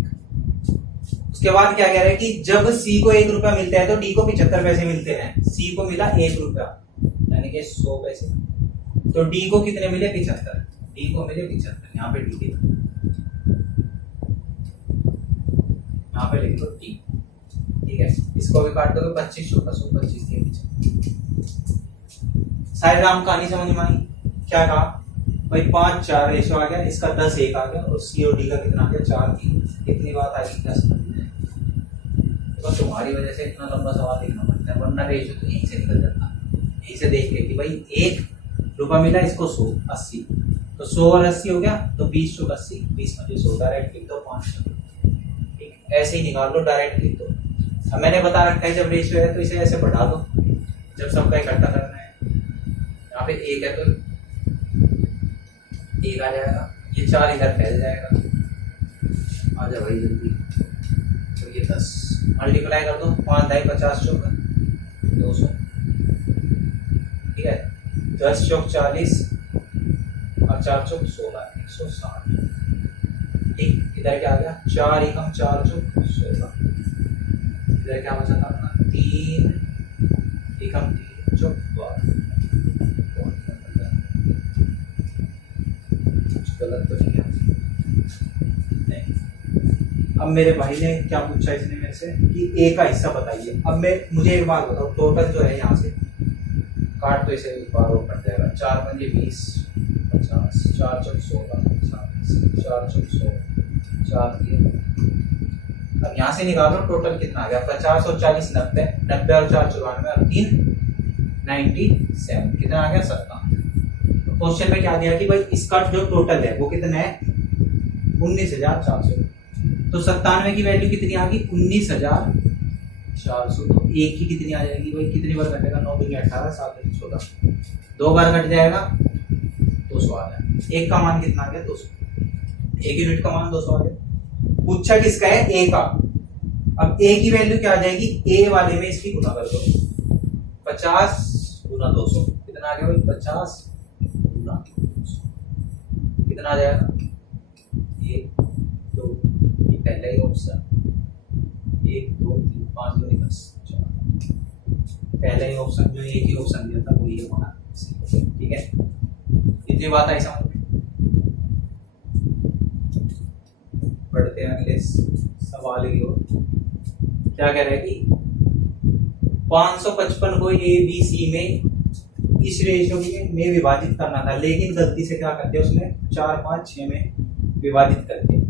उसके बाद क्या कह रहा है कि जब सी को 1 रुपया मिलता है तो डी को 75 पैसे मिलते हैं। सी को मिला 1 रुपया यानी कि 100 पैसे, तो डी को कितने मिले 75, डी को मिले 75। यहाँ पे डी लिखो, यहाँ पे लिख लो डी। ठीक है, इसको भी काट दोगे 25 का 100 25 सारे राम कहानी समझ में आई। क्या कहा भाई, 5-4 रेशियो आ गया, इसका 10-1 आ गया, और सी और डी का कितना आ गया 4-3। कितनी बात आ गई क्या समझ में, तो तुम्हारी वजह से इतना लंबा सवाल लिखना पड़ता है, वरना रेशियो तो यहीं से निकल जाता। यहीं से देख के कि भाई 1 रुपया मिला, इसको 100 80, तो 100 और 80 हो गया, तो 20 चौक 80, 20 में 100 डायरेक्ट लिख दो 5। ठीक, ऐसे ही निकाल लो, डायरेक्ट लिख दो। अब मैंने बता रखा है जब रेशियो है तो इसे ऐसे बढ़ा दो, जब सबका इकट्ठा करना है। यहाँ पे 1 है तो 1 आ जाएगा, ये 4 इधर फैल जाएगा, आ जाए भाई जल्दी। तो ये 10 मल्टीप्लाई कर दो, 5 ढाई 50 चौक 200। ठीक है, 10 चौक 40 और 4 चौक 16, 160। ठीक, इधर क्या आ गया 4 एकम 4 चौक 16। इधर क्या बचा था अपना 3 एकम 3 चौक 12। गलत तो नहीं है, नहीं। अब मेरे भाई ने क्या पूछा इसने मेरे से कि ए का हिस्सा बताइए। अब मुझे एक बात बताओ, टोटल जो है यहाँ से काट तो इसे एक बार और कट जाएगा, 4 पंजे 20 50, 4 चौक 16, 4 चौक 16, 4 अब यहाँ से निकालो टोटल कितना आ गया, 50 और 40 90, 90 और 4 94 और 3 97, कितना आ गया 57। क्वेश्चन में क्या दिया कि भाई इसका जो टोटल है वो कितना है 19,400। तो 97 की वैल्यू कितनी आ गई 19,400। तो एक की कितनी आ जाएगी भाई, कितनी बार कटेगा 9 दूनी 18, 7 दूनी 14, 2 बार कट जाएगा 200 आ जाएगा। एक का मान कितना आ गया 200, एक यूनिट का मान 200 आ गया। पूछा किसका है ए का। अब ए की वैल्यू क्या आ जाएगी, ए वाले में इसकी गुना कर दो, 50 गुना 200 कितना आ गया भाई 50 गुना 200 कितना आ जाएगा 1 2, ये पहला ही ऑप्शन 1 2 3 5 2 10 4, पहला ही ऑप्शन जो एक ही ऑप्शन दिया था वो ये होना, ठीक है। इतनी बात आई समझ में। पढ़ते हैं अगले सवाल की ओर। क्या कह रहे हैं कि 555 को ए बी सी में इस रेशियो में विभाजित करना था, लेकिन गलती से क्या करते हैं उसमें 4 5 6 में विभाजित करते हैं।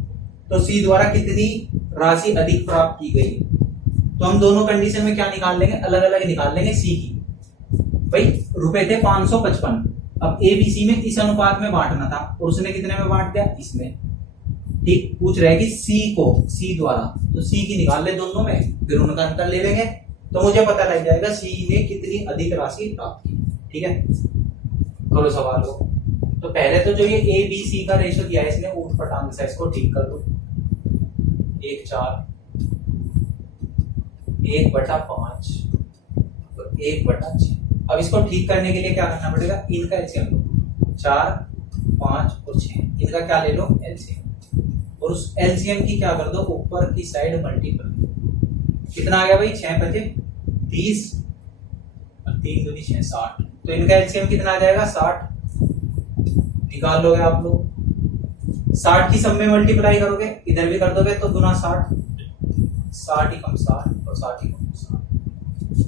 तो सी द्वारा कितनी राशि अधिक प्राप्त की गई। तो हम दोनों कंडीशन में क्या निकाल लेंगे, अलग अलग निकाल लेंगे सी की। भाई रुपए थे 555, अब ए बी सी में इस अनुपात में बांटना था और उसने कितने में बांट दिया इसमें, ठीक। पूछ रहे हैं कि सी को सी द्वारा, तो सी की निकाल ले दोनों में, फिर उनका अंतर ले लेंगे तो मुझे पता लग जाएगा सी ने कितनी अधिक राशि प्राप्त की, ठीक है। करो सवाल को। तो पहले तो जो ये ए बी सी का रेशियो दिया है इसने ऊट पटांग से, इसको ठीक कर दो। 1 4 1/5 और 1/6। अब इसको ठीक करने के लिए क्या करना पड़ेगा, इनका एलसीएम लो, 4 5 और 6 इनका क्या ले लो एलसीएम, और उस एलसीएम की क्या कर दो ऊपर की साइड मल्टीपल। कितना आ गया भाई 6 5 30 और 3 दूनी 6 60। तो इनका एलसीएम कितना आ जाएगा 60, निकाल लोगे आप लोग। 60 की सब में मल्टीप्लाई करोगे, इधर भी कर दोगे तो गुना 60, 60 ही कम 60 और 60 ही कम 60।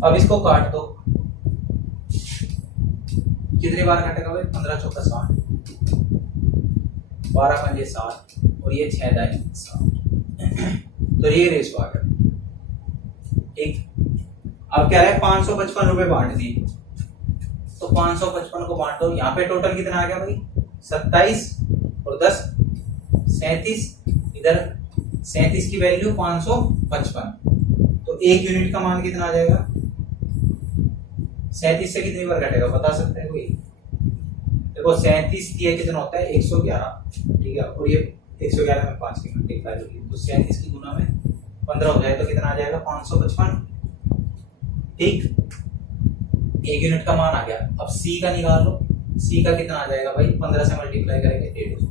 अब इसको काट दो, कितनी बार कटेगा भाई 15 चौका 60, 12 पंजे 60 और ये 6 दाई 60। तो ये रेशो आ गया, ठीक। अब क्या है 555 रुपए बांट दिए, तो 555 को बांटो, यहाँ पे टोटल कितना आ गया भाई 27 और 10 37, इधर 37 की वैल्यू 555, तो एक यूनिट का मान कितना आ जाएगा 37 से कितनी बार घटेगा बता सकते हैं कोई। देखो 37 दिए कितना होता है 111, ठीक है, और ये 111 में 5 की मल्टीप्लाई होगी, तो 37 की गुना में 15 हो जाए तो कितना आ जाएगा 555, ठीक। एक यूनिट का मान आ गया। अब सी का निकाल लो, सी का कितना आ जाएगा भाई 15 से मल्टीप्लाई करेंगे 150।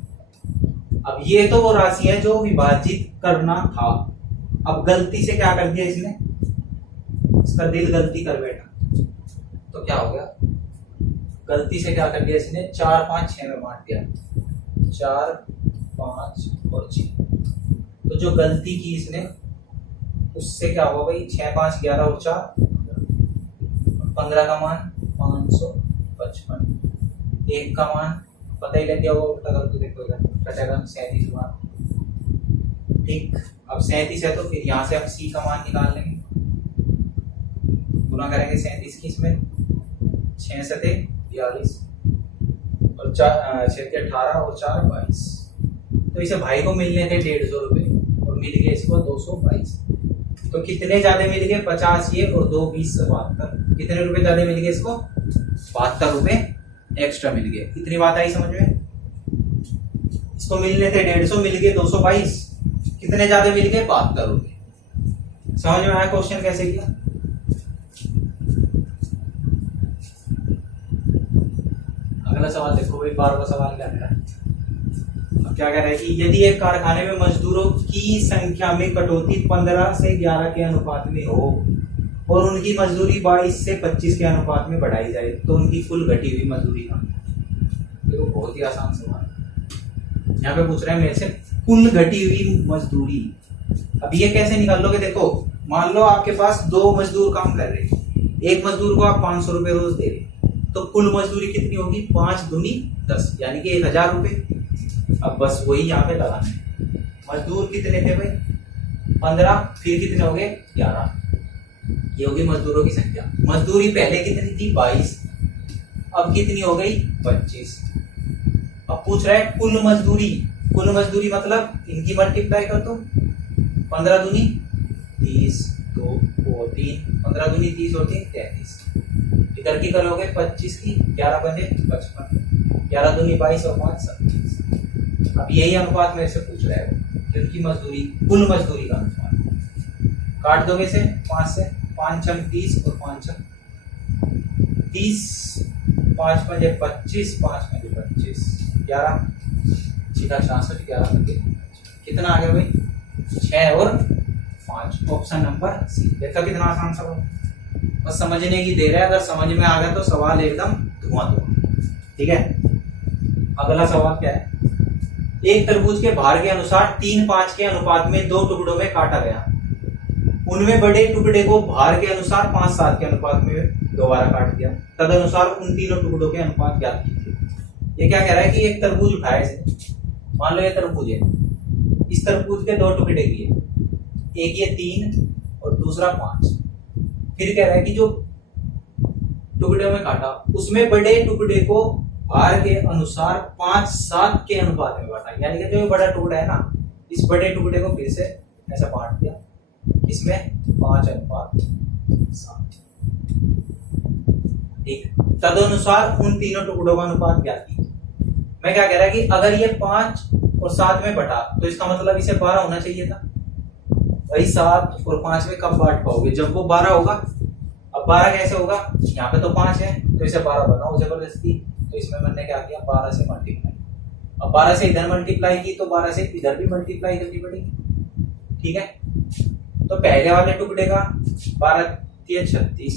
अब ये तो वो राशि है जो विभाजित करना था, अब गलती से क्या कर दिया इसने, इसका दिल गलती कर बैठा, तो क्या हो गया गलती से क्या कर दिया इसने 4 5 6 में बांट दिया, 4 5 और 6। तो जो गलती की इसने उससे क्या हुआ भाई 6 5 11 और 4 15 का मान 555, एक का मान पता ही लग गया होगा, उल्टा कर तो देखो कटेगा 37 मान, ठीक। अब 37 है तो फिर यहाँ से हम सी का मान निकाल लेंगे, गुना करेंगे 37 की इसमें 6 7 42 और 4 6 18 और 4 22। तो इसे भाई को मिलने थे 150 रुपए और मिल गए इसको 222। तो कितने ज्यादा मिल गए 50 ये और 2 20 72, कितने रुपए ज्यादा मिल गए इसको 72 रुपए एक्स्ट्रा मिल गए। इतनी बात आई समझ में। इसको मिलने थे 150, मिल गए 222, कितने ज्यादा मिल गए 72 रुपए। समझ में आया क्वेश्चन कैसे किया। अगला सवाल देखो भाई, 12वां सवाल क्या है। अब क्या कह रहा है कि यदि एक कारखाने में मजदूरों की संख्या में कटौती 15 से 11 के अनुपात में हो और उनकी मजदूरी 22 से 25 के अनुपात में बढ़ाई जाए तो उनकी कुल घटी हुई मजदूरी का। देखो बहुत ही आसान सवाल, यहाँ पे पूछ रहे हैं मेरे से कुल घटी हुई मजदूरी। अब ये कैसे निकाल लोगे, देखो मान लो आपके पास 2 मजदूर काम कर रहे हैं, एक मजदूर को आप 500 रुपए रोज दे रहे, तो कुल मजदूरी कितनी होगी, 5 दूनी 10 यानी कि 1000 रुपए। अब बस वही यहाँ पे लगाना है। मजदूर कितने थे भाई, 15, फिर कितने हो गए 11, ये होगी मजदूरों की संख्या। मजदूरी पहले कितनी थी 22, अब कितनी हो गई 25। अब पूछ रहा है कुल मजदूरी, कुल मजदूरी मतलब इनकी मल्टीप्लाई कर दो, 15 दूनी 30, 2 और 3, 15 दूनी 30 और 3 33। इधर की करोगे 25 की, 11 बने 55, 11 दूनी 22 और 5 27। अब यही अनुपात मेरे से पूछ रहा है वो, इनकी मजदूरी, कुल मजदूरी का अनुपात। काट दोगे से 5 से, 5 छंग 30 और 5 छंग 30, 5 पंजे 25, 5 पंजे 25, 11 सीधा 66, 11 पंजे कितना आ गया भाई 6 और 5। Option number C. देखा कितना आसान सवाल, बस समझने की देर है। अगर समझ में आ गया तो सवाल एकदम धुआं। ठीक है, अगला सवाल क्या है, एक तरबूज के भार के अनुसार 3:5 के अनुपात में 2 टुकड़ों में काटा गया, उनमें बड़े टुकड़े को भार के अनुसार 5:7 के अनुपात में दोबारा काट दिया, तदनुसार उन तीनों टुकड़ों के अनुपात ज्ञात कीजिए। ये क्या कह रहा है कि एक तरबूज उठाया इसे, मान लो ये तरबूज है, इस तरबूज के 2 टुकड़े किए, एक ये 3 और दूसरा 5। फिर कह रहा है कि जो टुकड़े में काटा उसमें बड़े टुकड़े को भार के अनुसार 5:7 के अनुपात में बांटा, यानी कि जो बड़ा टुकड़ा है ना, इस बड़े टुकड़े को फिर से ऐसा बांट दिया, इसमें 5:7। ठीक, तदनुसार उन तीनों टुकड़ों का अनुपात क्या कीजिए। मैं क्या कह रहा है कि अगर ये 5 और 7 में बटा तो इसका मतलब इसे 12 होना चाहिए था। भाई 7 और 5 में कब बांट पाओगे, जब वो 12 होगा। अब 12 कैसे होगा, यहाँ पे तो 5 है तो इसे 12 बनाओ जबरदस्ती, तो इसमें मैंने क्या किया 12 से मल्टीप्लाई। अब 12 से इधर मल्टीप्लाई की तो 12 से इधर भी मल्टीप्लाई करनी पड़ेगी। ठीक है, तो पहले वाले टुकड़े का 12 3 36,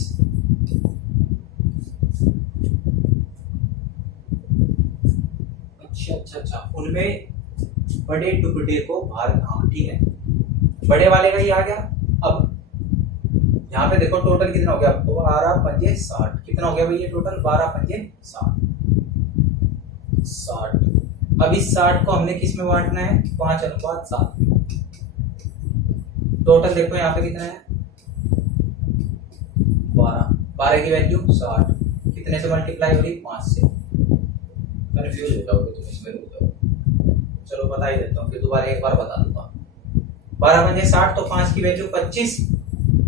अच्छा, उनमें बड़े टुकड़े को भार, हाँ ठीक है, बड़े वाले का ही आ गया। अब यहाँ पे देखो टोटल कितना हो गया, 12 पंजे 60, कितना हो गया भाई ये टोटल 12 पंजे 60। अब इस 60 को हमने किस में बांटना है, 5:7 में। टोटल देखो यहाँ पे कितना है 12 की वैल्यू 60, कितने से मल्टीप्लाई हो रही 5 से। कंफ्यूज होता होगा तुम इसमें, रुक जाओ, चलो बता ही देता हूँ, फिर दोबारा एक बार बता दूंगा। 12 पंजे 60, तो 5 की वैल्यू 25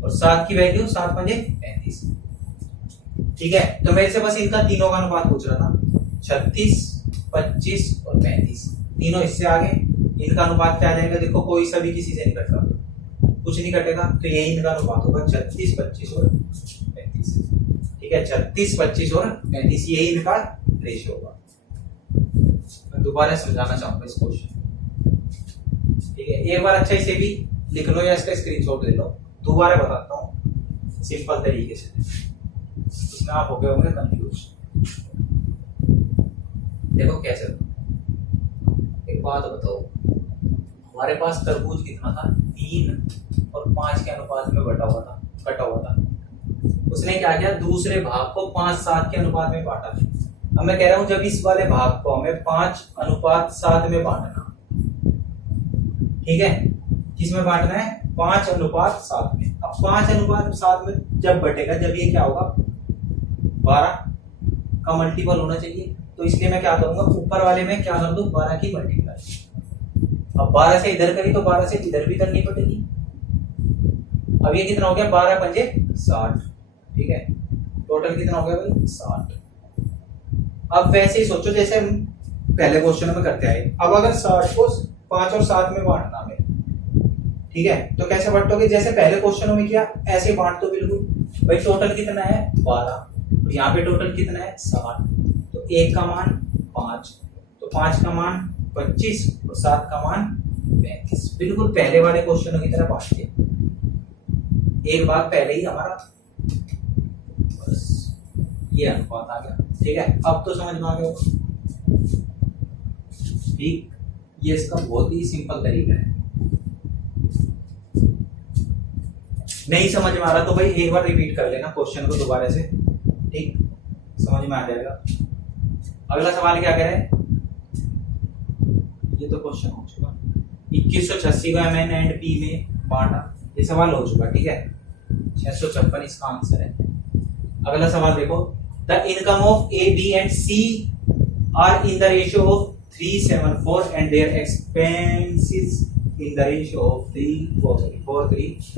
और 7 की वैल्यू 7 पंजे 35। ठीक है, तो मेरे से बस इनका तीनों का अनुपात पूछ रहा था, 36, 25 और 35, तीनों इससे आगे। इनका अनुपात क्या आ जाएगा, देखो कोई सा भी किसी से नहीं कट रहा, कुछ नहीं कटेगा, तो यही इनका अनुपात होगा 36, 25 और 35। ठीक है, 36, 25 और 35, यही इनका रेशियो होगा। मैं दोबारा समझाना चाहूंगा इस क्वेश्चन। ठीक है, एक बार अच्छा इसे भी लिख लो या इसका स्क्रीनशॉट ले लो, दोबारा बताता हूँ सिंपल तरीके से, इसमें आप हो गए होंगे कंफ्यूज। देखो कैसे, एक बात बताओ, हमारे पास तरबूज कितना था 3 और 5 के अनुपात में कटा हुआ था। उसने क्या किया, दूसरे भाग को 5:7 के अनुपात में बांटा। अब मैं कह रहा हूं जब इस वाले भाग को हमें 5:7 में बांटना, ठीक है, किसमें बांटना है 5:7 में। अब 5:7 में जब बटेगा, जब ये क्या होगा 12 का मल्टीपल होना चाहिए, तो इसलिए मैं क्या करूंगा, ऊपर वाले में क्या कर दूं 12 की मल्टीप्लाई। अब 12 से इधर करी तो 12 से इधर भी करनी पड़ेगी। अब ये कितना हो गया 12 पंजे 60। ठीक है, टोटल कितना हो गया भाई 60। अब वैसे ही सोचो जैसे हम पहले क्वेश्चन में करते आए। अब अगर 60 को 5 और 7 में बांटना है, ठीक है, तो कैसे बांटोगे, जैसे पहले क्वेश्चनों में किया ऐसे बांट दो बिल्कुल। भाई टोटल कितना है 12, यहाँ पे टोटल कितना है 60, तो 1 का मान 5, तो 5 का मान 25 और 7 का मान 35। बिल्कुल पहले वाले क्वेश्चनों की तरह बांट दिया, एक भाग पहले ही हमारा, बस ये अनुपात आ गया। ठीक है, अब तो समझ में आ गया होगा। ठीक, ये इसका बहुत ही सिंपल तरीका है। नहीं समझ में आ रहा तो भाई एक बार रिपीट कर लेना क्वेश्चन को दोबारा से। ठीक, समझ में आ जाएगा। अगला सवाल क्या कह रहे हैं, ये तो क्वेश्चन हो चुका। 2186 को एम एन एंड पी में बांटा, ये सवाल हो चुका, ठीक है। 656 इसका आंसर है। अगला सवाल देखो, the income of A B and C are in the ratio of 374 and their expenses in the ratio of 435.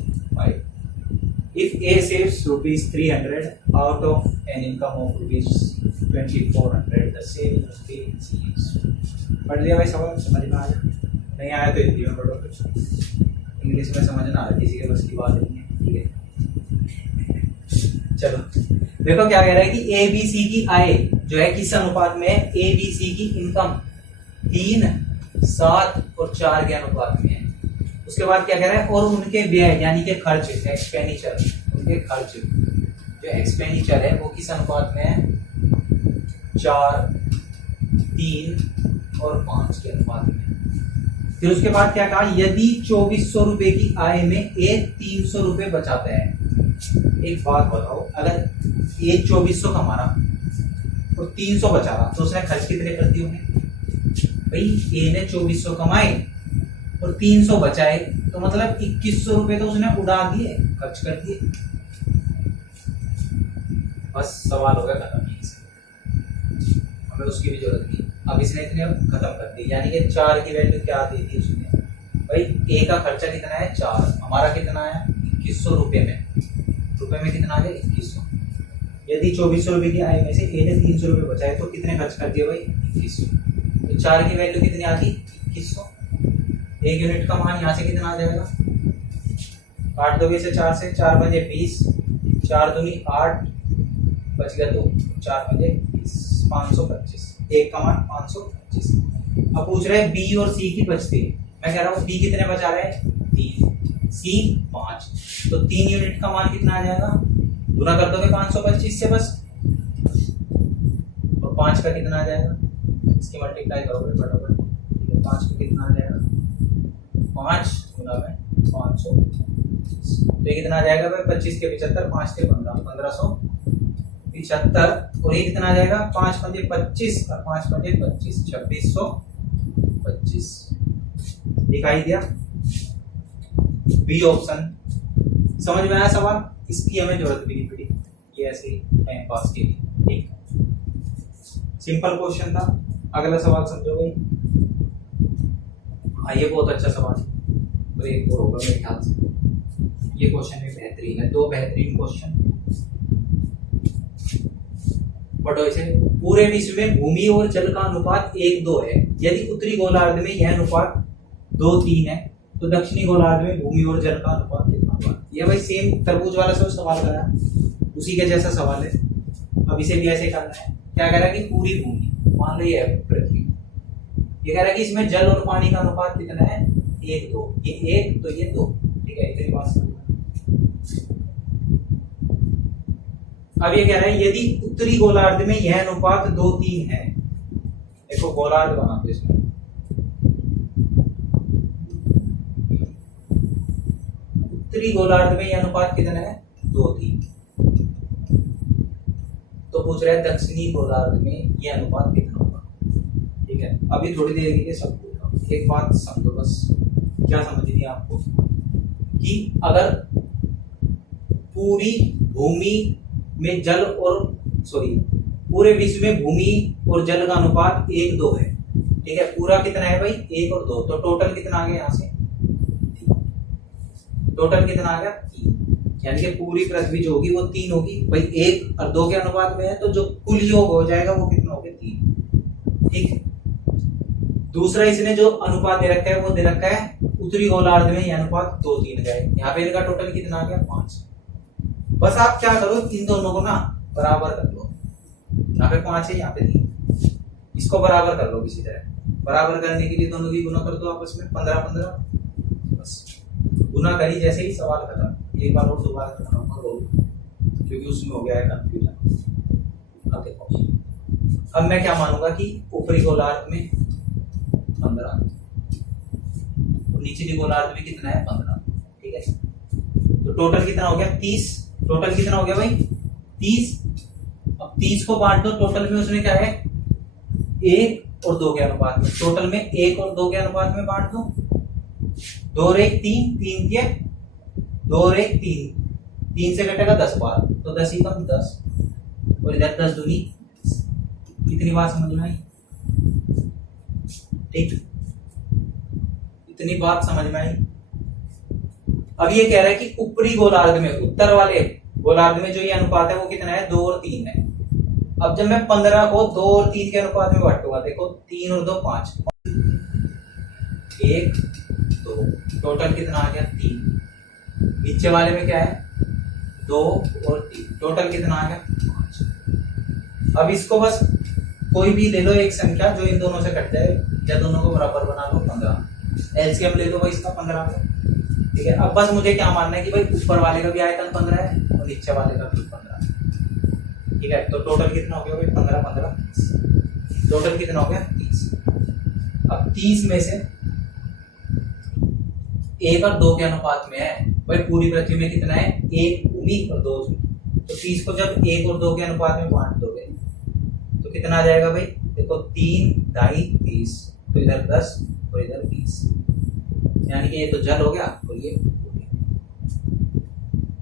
If A saves rupees 300 out of an income of rupees 2400, the saving of A and C is. पढ़ लिया भाई सवाल, समझ में आया? नहीं आया तो हिंदी में पढ़ो, इंग्लिश में समझना आ किसी के बस की बात नहीं है, ठीक है। चलो देखो क्या कह रहा है कि ए बी सी की आय जो है किस अनुपात में है, ए बी सी की इनकम 3, 7 और 4 के अनुपात में है। उसके बाद क्या कह रहा है, और उनके व्यय यानी कि खर्च, एक्सपेंडिचर, उनके खर्च जो एक्सपेंडिचर है वो किस अनुपात में है, 4, 3 और 5 के अनुपात में। फिर उसके बाद क्या कहा, यदि 2400 रुपए की आय में एक 300 रुपए बचाता है। एक बात बताओ, अगर एक 2400 कमा रहा और 300 बचा रहा तो उसने खर्च कितने कर दिए होंगे भाई? ए ने 2400 कमाए और 300 बचाए, तो मतलब 2100 रुपए तो उसने उड़ा दिए, खर्च कर दिए। बस सवाल हो गया खत्म, हमें उसकी भी जरूरत नहीं। अब इसने इतने खत्म कर दी, यानी कि 4 की वैल्यू क्या दे दी उसने भाई? ए का खर्चा कितना है 4, हमारा कितना है 2100 रुपए में, कितना आ गया 2100। यदि 2400 रुपए की आय में से ए ने 300 रुपए बचाए तो कितने खर्च कर दिए भाई? 2100। तो 4 की वैल्यू कितनी आ गई 2100। एक यूनिट का मान यहाँ से कितना आ जाएगा, काट दोगे इसे 4 से, 4 बजे 20, 4 दूनी 8, बच गया 2, 4 बजे 20, 525। एक का मान 525। अब पूछ रहे हैं बी और सी की बचती है। मैं कह रहा हूँ बी कितने बचा रहे हैं 3, सी 5, तो 3 यूनिट का मान कितना आ जाएगा, गुना कर दोगे 525 से बस, और 5 का कितना आ जाएगा, इसकी मल्टीप्लाई करोगे फटाफट, 5 का कितना आ जाएगा 5 गुना में 500, तो ये कितना आ जाएगा भाई 25 के 75, 5 के 15, 1575। और ये कितना आ जाएगा 5 पंजे 25 और 5 पंजे 25, 2625। दिखाई दिया बी ऑप्शन। समझ में आया सवाल? इसकी हमें जरूरत भी नहीं पड़ी, ये ऐसे ही टाइम पास के लिए, ठीक, सिंपल क्वेश्चन था। अगला सवाल समझो भाई। हाँ ये बहुत अच्छा सवाल है, तो एक और होगा मेरे ख्याल से। ये क्वेश्चन भी बेहतरीन है, 2 बेहतरीन क्वेश्चन। पढ़ो इसे। पूरे विश्व में भूमि और जल का अनुपात 1:2 है। यदि उत्तरी गोलार्ध में यह अनुपात 2:3 है तो दक्षिणी गोलार्ध में भूमि और जल का अनुपात कितना होगा? ये भाई सेम तरबूज वाला सब सवाल कराया, उसी के जैसा सवाल है। अब इसे भी ऐसे करना है। क्या कह रहा है कि पूरी भूमि, मान लो ये है पृथ्वी, ये कह रहा है कि इसमें जल और पानी का अनुपात कितना है 1:2, ये 1 तो ये 2, ठीक है, इतनी बात समझ। अब ये कह रहा है यदि उत्तरी गोलार्ध में यह अनुपात 2:3 है, देखो गोलार्ध बनाते इसमें, उत्तरी गोलार्ध में यह अनुपात कितना है 2:3, तो पूछ रहा है दक्षिणी गोलार्ध में यह अनुपात कितना होगा, ठीक है। अभी थोड़ी देर के लिए सब बोलूंगा, एक बात समझो बस, क्या समझनी है आपको, कि अगर पूरी भूमि में जल और पूरे विश्व में भूमि और जल का अनुपात 1:2 है, ठीक है। पूरा कितना है भाई 1 और 2, तो टोटल कितना आ गया यहाँ से, टोटल कितना आ गया 3, यानी कि पूरी पृथ्वी जो होगी वो 3 होगी भाई। 1 और 2 के अनुपात में है तो जो कुल योग हो जाएगा वो कितना हो गया 3, ठीक है। दूसरा इसने जो अनुपात दे रखा है वो दे रखा है उत्तरी गोलार्ध में यह अनुपात 2:3 का है, यहाँ पे इनका टोटल कितना आ गया 5। बस आप क्या करो, इन दोनों को ना बराबर कर लो, यहाँ पे 5 है यहाँ पे 3, इसको बराबर कर लो किसी तरह। बराबर करने के लिए दोनों की गुना कर दो आपस में, 15-15, बस गुना करी जैसे ही सवाल खत्म। एक बार और दोबारा करना क्योंकि उसमें हो गया है कंफ्यूजन। अब देखो, अब मैं क्या मानूंगा कि ऊपरी गोलार्ध में 15 और निचली गोलार्ध में कितना है 15, ठीक है। तो टोटल कितना हो गया 30, टोटल कितना हो गया भाई 30। अब 30 को बांट दो, टोटल में उसमें क्या है 1 और 2 के अनुपात में, टोटल में 1 और 2 के अनुपात में बांट दो। 2 और 1 3, 3 के 2 और 1 3, 3 से कटेगा 10 बार, तो 10 ही कम 10, और इधर 10 दूनी। इतनी बात समझ में आई? ठीक, इतनी बात समझ में आई। अब ये कह रहा है कि ऊपरी गोलार्ध में, उत्तर वाले गोलार्ध में जो ये अनुपात है वो कितना है, 2 और 3 है। अब जब मैं 15 को 2 और 3 के अनुपात में बांटूंगा, देखो 3 और 2 5, 1 2, टोटल कितना आ गया 3। नीचे वाले में क्या है 2 और 3, टोटल कितना आ गया 5। अब इसको बस कोई भी ले लो एक संख्या जो इन दोनों से कट जाए, या दोनों को बराबर बना लो 15, एलसीएम ले लो भाई इसका 15 का। ठीक है, अब बस मुझे क्या मानना है कि भाई ऊपर वाले का भी आयतन 15 है और नीचे वाले का भी 15 है। ठीक है, तो टोटल कितना हो गया भाई 15 15, टोटल कितना हो गया 30। अब 30 में से 1 और 2 के अनुपात में है भाई, पूरी पृथ्वी में कितना है 1 भूमि और 2 उसमें, तो 30 को जब 1 और 2 के अनुपात में बांट दोगे तो कितना आ जाएगा भाई, देखो 3 2.5 30, तो इधर 10 और इधर 20, यानी कि ये तो जल हो गया और ये।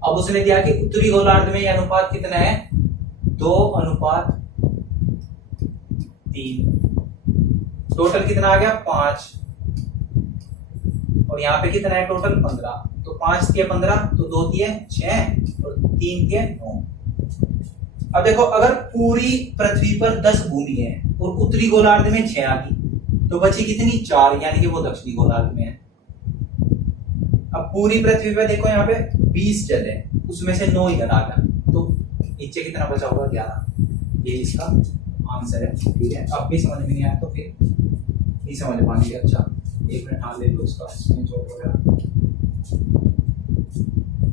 अब उसने दिया कि उत्तरी गोलार्ध में ये अनुपात कितना है 2:3, टोटल कितना आ गया 5, और यहाँ पे कितना है टोटल 15, तो 5 के 15, तो 2 के 6 और 3 के 9। अब देखो अगर पूरी पृथ्वी पर 10 भूमि है और उत्तरी गोलार्ध में 6 आ गई, तो बची कितनी 4, यानी कि वो दक्षिणी गोलार्ध में है। अब पूरी पृथ्वी पे देखो यहाँ पे 20 जल है, उसमें से 9 इधर आ गया, तो नीचे कितना बचा होगा 11। ये इसका आंसर है। ठीक है, अब भी समझ में नहीं आया तो फिर नहीं समझ पाएंगे। अच्छा 1 मिनट हाँ ले लो इसका स्क्रीनशॉट वगैरह।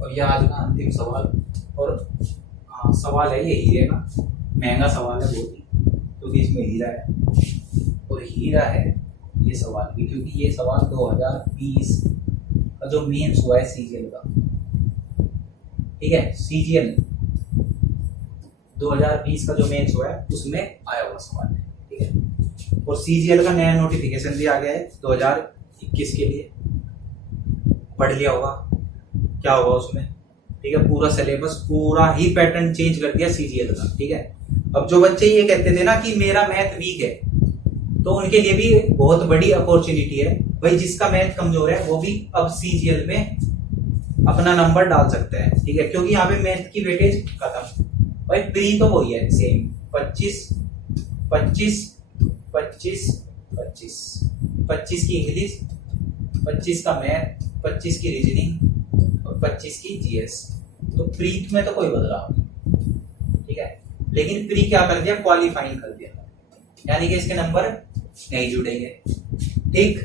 और यह आज का अंतिम सवाल, और हाँ सवाल है ये हीरे का, महंगा सवाल है बहुत ही, क्योंकि इसमें हीरा है और हीरा है ये सवाल भी, क्योंकि ये सवाल 2020 का जो मेंस हुआ है सीजीएल का। ठीक है, सीजीएल 2020 का जो मेंस हुआ है उसमें आया हुआ सवाल है। ठीक है, और सीजीएल का नया नोटिफिकेशन भी आ गया है 2021 के लिए, पढ़ लिया होगा क्या होगा उसमें। ठीक है, पूरा सिलेबस, पूरा ही पैटर्न चेंज कर दिया सीजीएल का। ठीक है, अब जो बच्चे ये कहते थे ना कि मेरा मैथ वीक है, तो उनके लिए भी बहुत बड़ी अपॉर्चुनिटी है भाई, जिसका मैथ कमजोर है वो भी अब सीजीएल में अपना नंबर डाल सकते हैं। ठीक है, क्योंकि यहाँ पे मैथ की वेटेज खत्म भाई, प्री तो वही है सेम 25 25 25 25 25 की इंग्लिश, 25 का मैथ, 25 की रीजनिंग और 25 की जीएस। तो प्री में तो कोई बदलाव नहीं। ठीक है, लेकिन प्री क्या कर दिया, क्वालिफाइंग कर दिया, यानी कि इसके नंबर नहीं जुड़ेंगे। ठीक,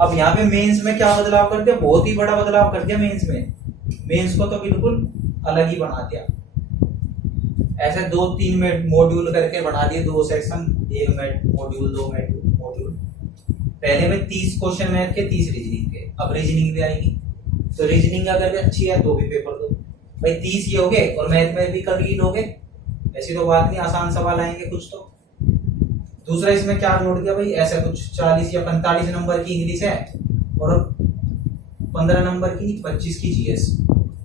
अब यहाँ पे मेंस में क्या बदलाव कर दिया, बहुत ही बड़ा बदलाव कर दिया मेंस में। मेंस को तो बिल्कुल अलग ही बना दिया, ऐसे 2-3 मॉड्यूल करके बना दिए, 2 सेक्शन, 1 मॉड्यूल 2 मॉड्यूल। पहले में 30 क्वेश्चन मैथ के, 30 रीजनिंग के, अब रीजनिंग भी आएगी, तो रीजनिंग अगर भी अच्छी है तो भी पेपर दो भाई, 30 ही हो गए और मैथ में भी कंप्लीट हो गए, ऐसी तो बात नहीं, आसान सवाल आएंगे कुछ तो। दूसरा इसमें क्या जोड़ दिया भाई, ऐसा कुछ 40 या 45 नंबर की इंग्लिश है और 15 नंबर की, 25 की जीएस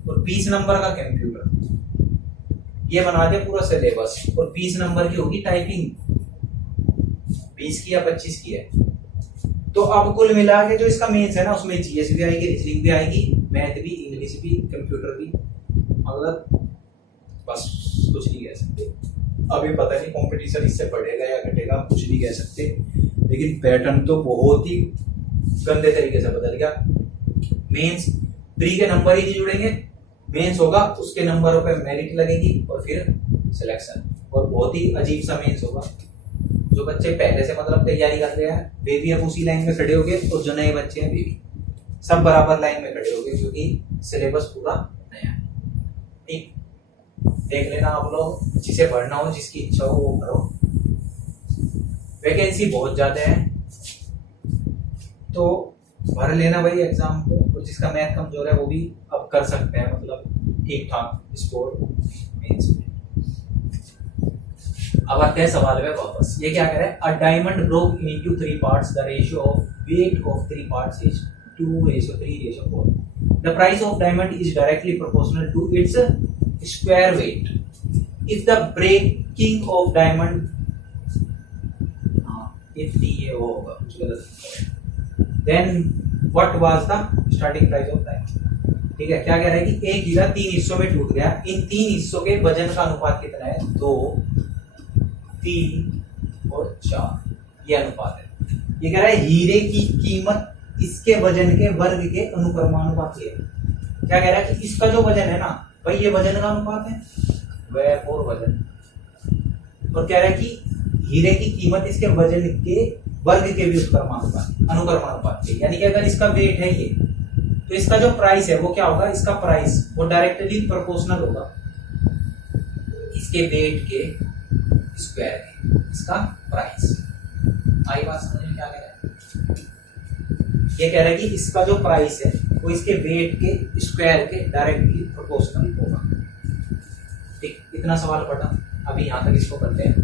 और 20 नंबर का कंप्यूटर, ये बना दिया पूरा सिलेबस। और 20 नंबर की होगी टाइपिंग, 20 की या 25 की है। तो अब कुल मिला के जो इसका मेंस है ना, उसमें जीएस भी आएगी, रीजनिंग भी आएगी, मैथ भी, इंग्लिश भी, कंप्यूटर भी, मतलब बस कुछ नहीं कह सकते। अभी पता नहीं कंपटीशन इससे बढ़ेगा या घटेगा, कुछ नहीं कह सकते, लेकिन पैटर्न तो बहुत ही गंदे तरीके से बदल गया। मेंस प्री के नंबर ही नहीं जुड़ेंगे, मेंस होगा उसके नंबरों पे मेरिट लगेगी और फिर सिलेक्शन, और बहुत ही अजीब सा मेंस होगा। जो बच्चे पहले से मतलब तैयारी कर रहे हैं वे भी अब उसी लाइन में खड़े हो गए, और जो नए बच्चे हैं वे भी सब बराबर लाइन में खड़े हो गए, क्योंकि सिलेबस पूरा नया है। ठीक, देख लेना आप लोग, जिसे पढ़ना हो, जिसकी इच्छा हो वो करो। वैकेंसी बहुत ज्यादा है तो भर लेना भाई एग्जाम को, और जिसका मैथ कमजोर है वो भी अब कर सकते हैं, मतलब ठीक ठाक स्कोर मेंस में। अब आते हैं सवाल में वापस। ये क्या कह रहा है, a diamond broke into 3 parts, the ratio of weight of 3 parts is 2:3:4. The price of diamond is directly proportional to its square weight. If the breaking of diamond, if ये वो होगा कुछ गलत, then what was the starting price of diamond. ठीक है, क्या कह रहा है कि एक हीरा 3 हिस्सों में टूट गया, इन 3 हिस्सों के वजन का अनुपात कितना है, 2, 3 और 4, ये अनुपात है. ये कह रहा है हीरे की कीमत इसके वजन के वर्ग के अनुक्रमानुपाती है. क्या कह रहा है कि इसका जो वजन है ना भाई, ये वजन का अनुपात है, वह और वजन, और कह रहा है कि हीरे की कीमत इसके वजन के वर्ग के भी अनुक्रमानुपात के, यानी कि अगर इसका वेट है ये, तो इसका जो प्राइस है वो क्या होगा, इसका प्राइस वो डायरेक्टली प्रोपोर्शनल होगा इसके वेट के स्क्वायर के, इसका प्राइस. आई बात समझ में क्या कह रहा है, ये कह रहा है कि इसका जो प्राइस है वो इसके वेट के स्क्वायर के डायरेक्टली प्रोपोर्शनल होगा. ठीक, इतना सवाल पढ़ा. अभी यहां तक इसको करते हैं.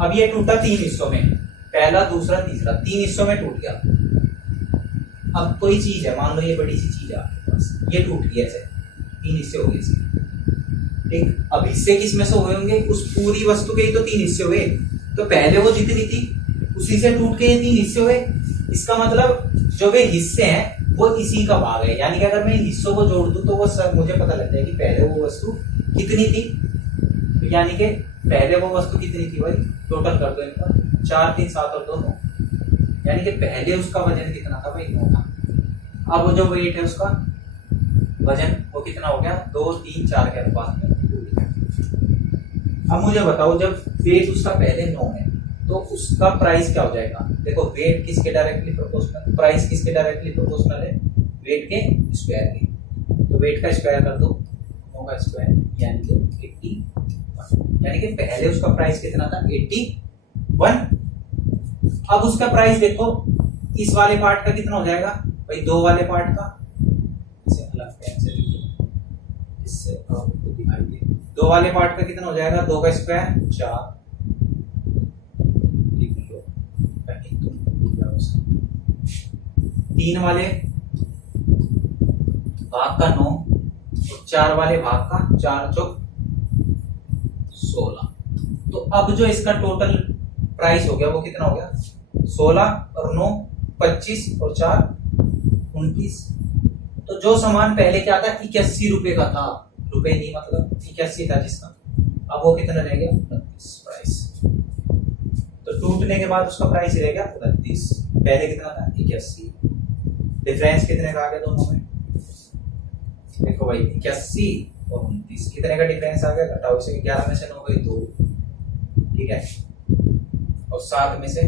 अब ये टूटा 3 हिस्सों में, पहला, दूसरा, तीसरा, 3 हिस्सों में टूट गया. अब कोई चीज है, मान लो ये बड़ी सी चीज है आपके पास, ये टूट गया, ऐसे 3 हिस्से हो गए इसके. ठीक, अब हिस्से किस में से हुए होंगे, उस पूरी वस्तु के ही तो 3 हिस्से हुए. तो पहले वो जितनी थी उसी से टूट के ये 3 हिस्से हुए. इसका मतलब जो वे हिस्से हैं वो इसी का भाग है. यानी कि अगर मैं इन हिस्सों को जोड़ दूं तो वो सब मुझे पता लग जाए कि पहले वो वस्तु कितनी थी. तो यानी कि पहले वो वस्तु कितनी थी भाई, टोटल कर दो इनका, 4, 3, 7 और 2, 9. यानी कि पहले उसका वजन कितना था भाई, 9 था. अब वो जो वेट है उसका वजन वो कितना हो गया, 2, 3, 4 के अनुपात में टूट गया. अब मुझे बताओ, जब वेट उसका पहले 9 है तो उसका प्राइस क्या हो जाएगा. देखो, वेट किसके डायरेक्टली प्रोपोर्शनल, प्राइस किसके डायरेक्टली प्रोपोर्शनल है, वेट के स्क्वायर के. तो वेट का स्क्वायर कर दो, 9 का स्क्वायर यानी कि 81. यानी कि पहले उसका प्राइस कितना था, 81. अब उसका प्राइस देखो, इस वाले पार्ट का कितना हो जाएगा भाई, 2 वाले पार्ट का, इसे अलग पेन से लिख दो, इससे आपको दिखाई दे. 2 वाले पार्ट का कितना हो जाएगा, 2 का स्क्वायर 4, लिख लो. 3 वाले भाग का 9 और 4 वाले भाग का 4 चौक 16. तो अब जो इसका टोटल प्राइस हो गया वो कितना हो गया, 16 और 9 25 और 4 29. तो जो सामान पहले क्या था, 81 रुपए का था, रुपए नहीं मतलब 81 था जिसका, अब वो कितना रह गया, 29 प्राइस. तो टूटने के बाद उसका प्राइस रह गया 29. पहले कितना था, 81. डिफरेंस कितने का आ गया दोनों में, देखो भाई 81 और 29, कितने का डिफरेंस आ गया, घटाओ इसे, 11 में से 9 गई 2, ठीक है, और 7 में से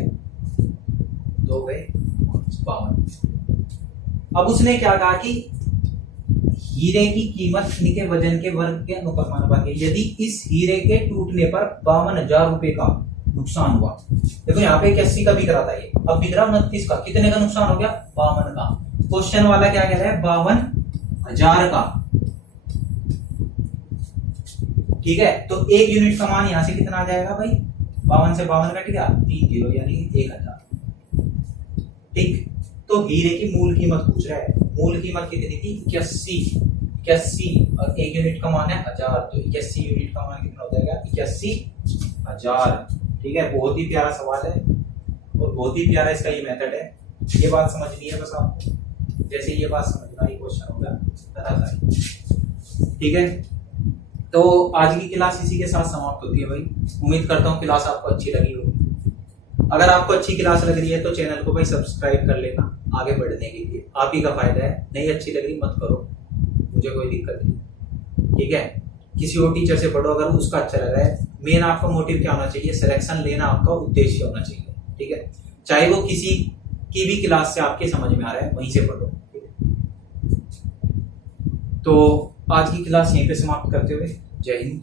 2 गए 52. अब उसने क्या कहा कि हीरे की कीमत इनके वजन के वर्ग के अनुक्रमानुपाती है. यदि इस हीरे के टूटने पर 52,000 रुपए का नुकसान हुआ, देखो यहाँ पे 81 का बिक रहा था, ये अब बिक रहा 29 का, कितने का नुकसान हो गया, 52 का. क्वेश्चन वाला क्या कह रहा है, 52,000 का. ठीक है, तो 1 यूनिट का मान यहां से कितना आ जाएगा भाई, 52 से 52 कट गया, 3 0 यानी 1000. ठीक, तो हीरे की मूल कीमत पूछ रहा है, मूल कीमत कितनी थी, 81 और 1 यूनिट का मान है 1000, तो 81 यूनिट का मान कितना हो जाएगा, 81,000. ठीक है, बहुत ही प्यारा सवाल है और बहुत ही प्यारा इसका ये मेथड है. ये बात समझनी है बस आपको, जैसे ये बात समझना, ये क्वेश्चन होगा बताता. ठीक है, तो आज की क्लास इसी के साथ समाप्त होती है भाई. उम्मीद करता हूँ क्लास आपको अच्छी लगी होगी. अगर आपको अच्छी क्लास लग रही है तो चैनल को भाई सब्सक्राइब कर लेना आगे बढ़ने के लिए, आप ही का फायदा है. नहीं अच्छी लग रही मत करो, मुझे कोई दिक्कत नहीं. ठीक है, किसी और टीचर से पढ़ो अगर उसका अच्छा लग रहा है. मेन आपका मोटिव क्या होना चाहिए, सिलेक्शन लेना आपका उद्देश्य होना चाहिए. ठीक है, चाहे वो किसी की भी क्लास से आपके समझ में आ रहा है वहीं से पढ़ो. तो आज की क्लास यहीं पे समाप्त करते हुए जय हिंद.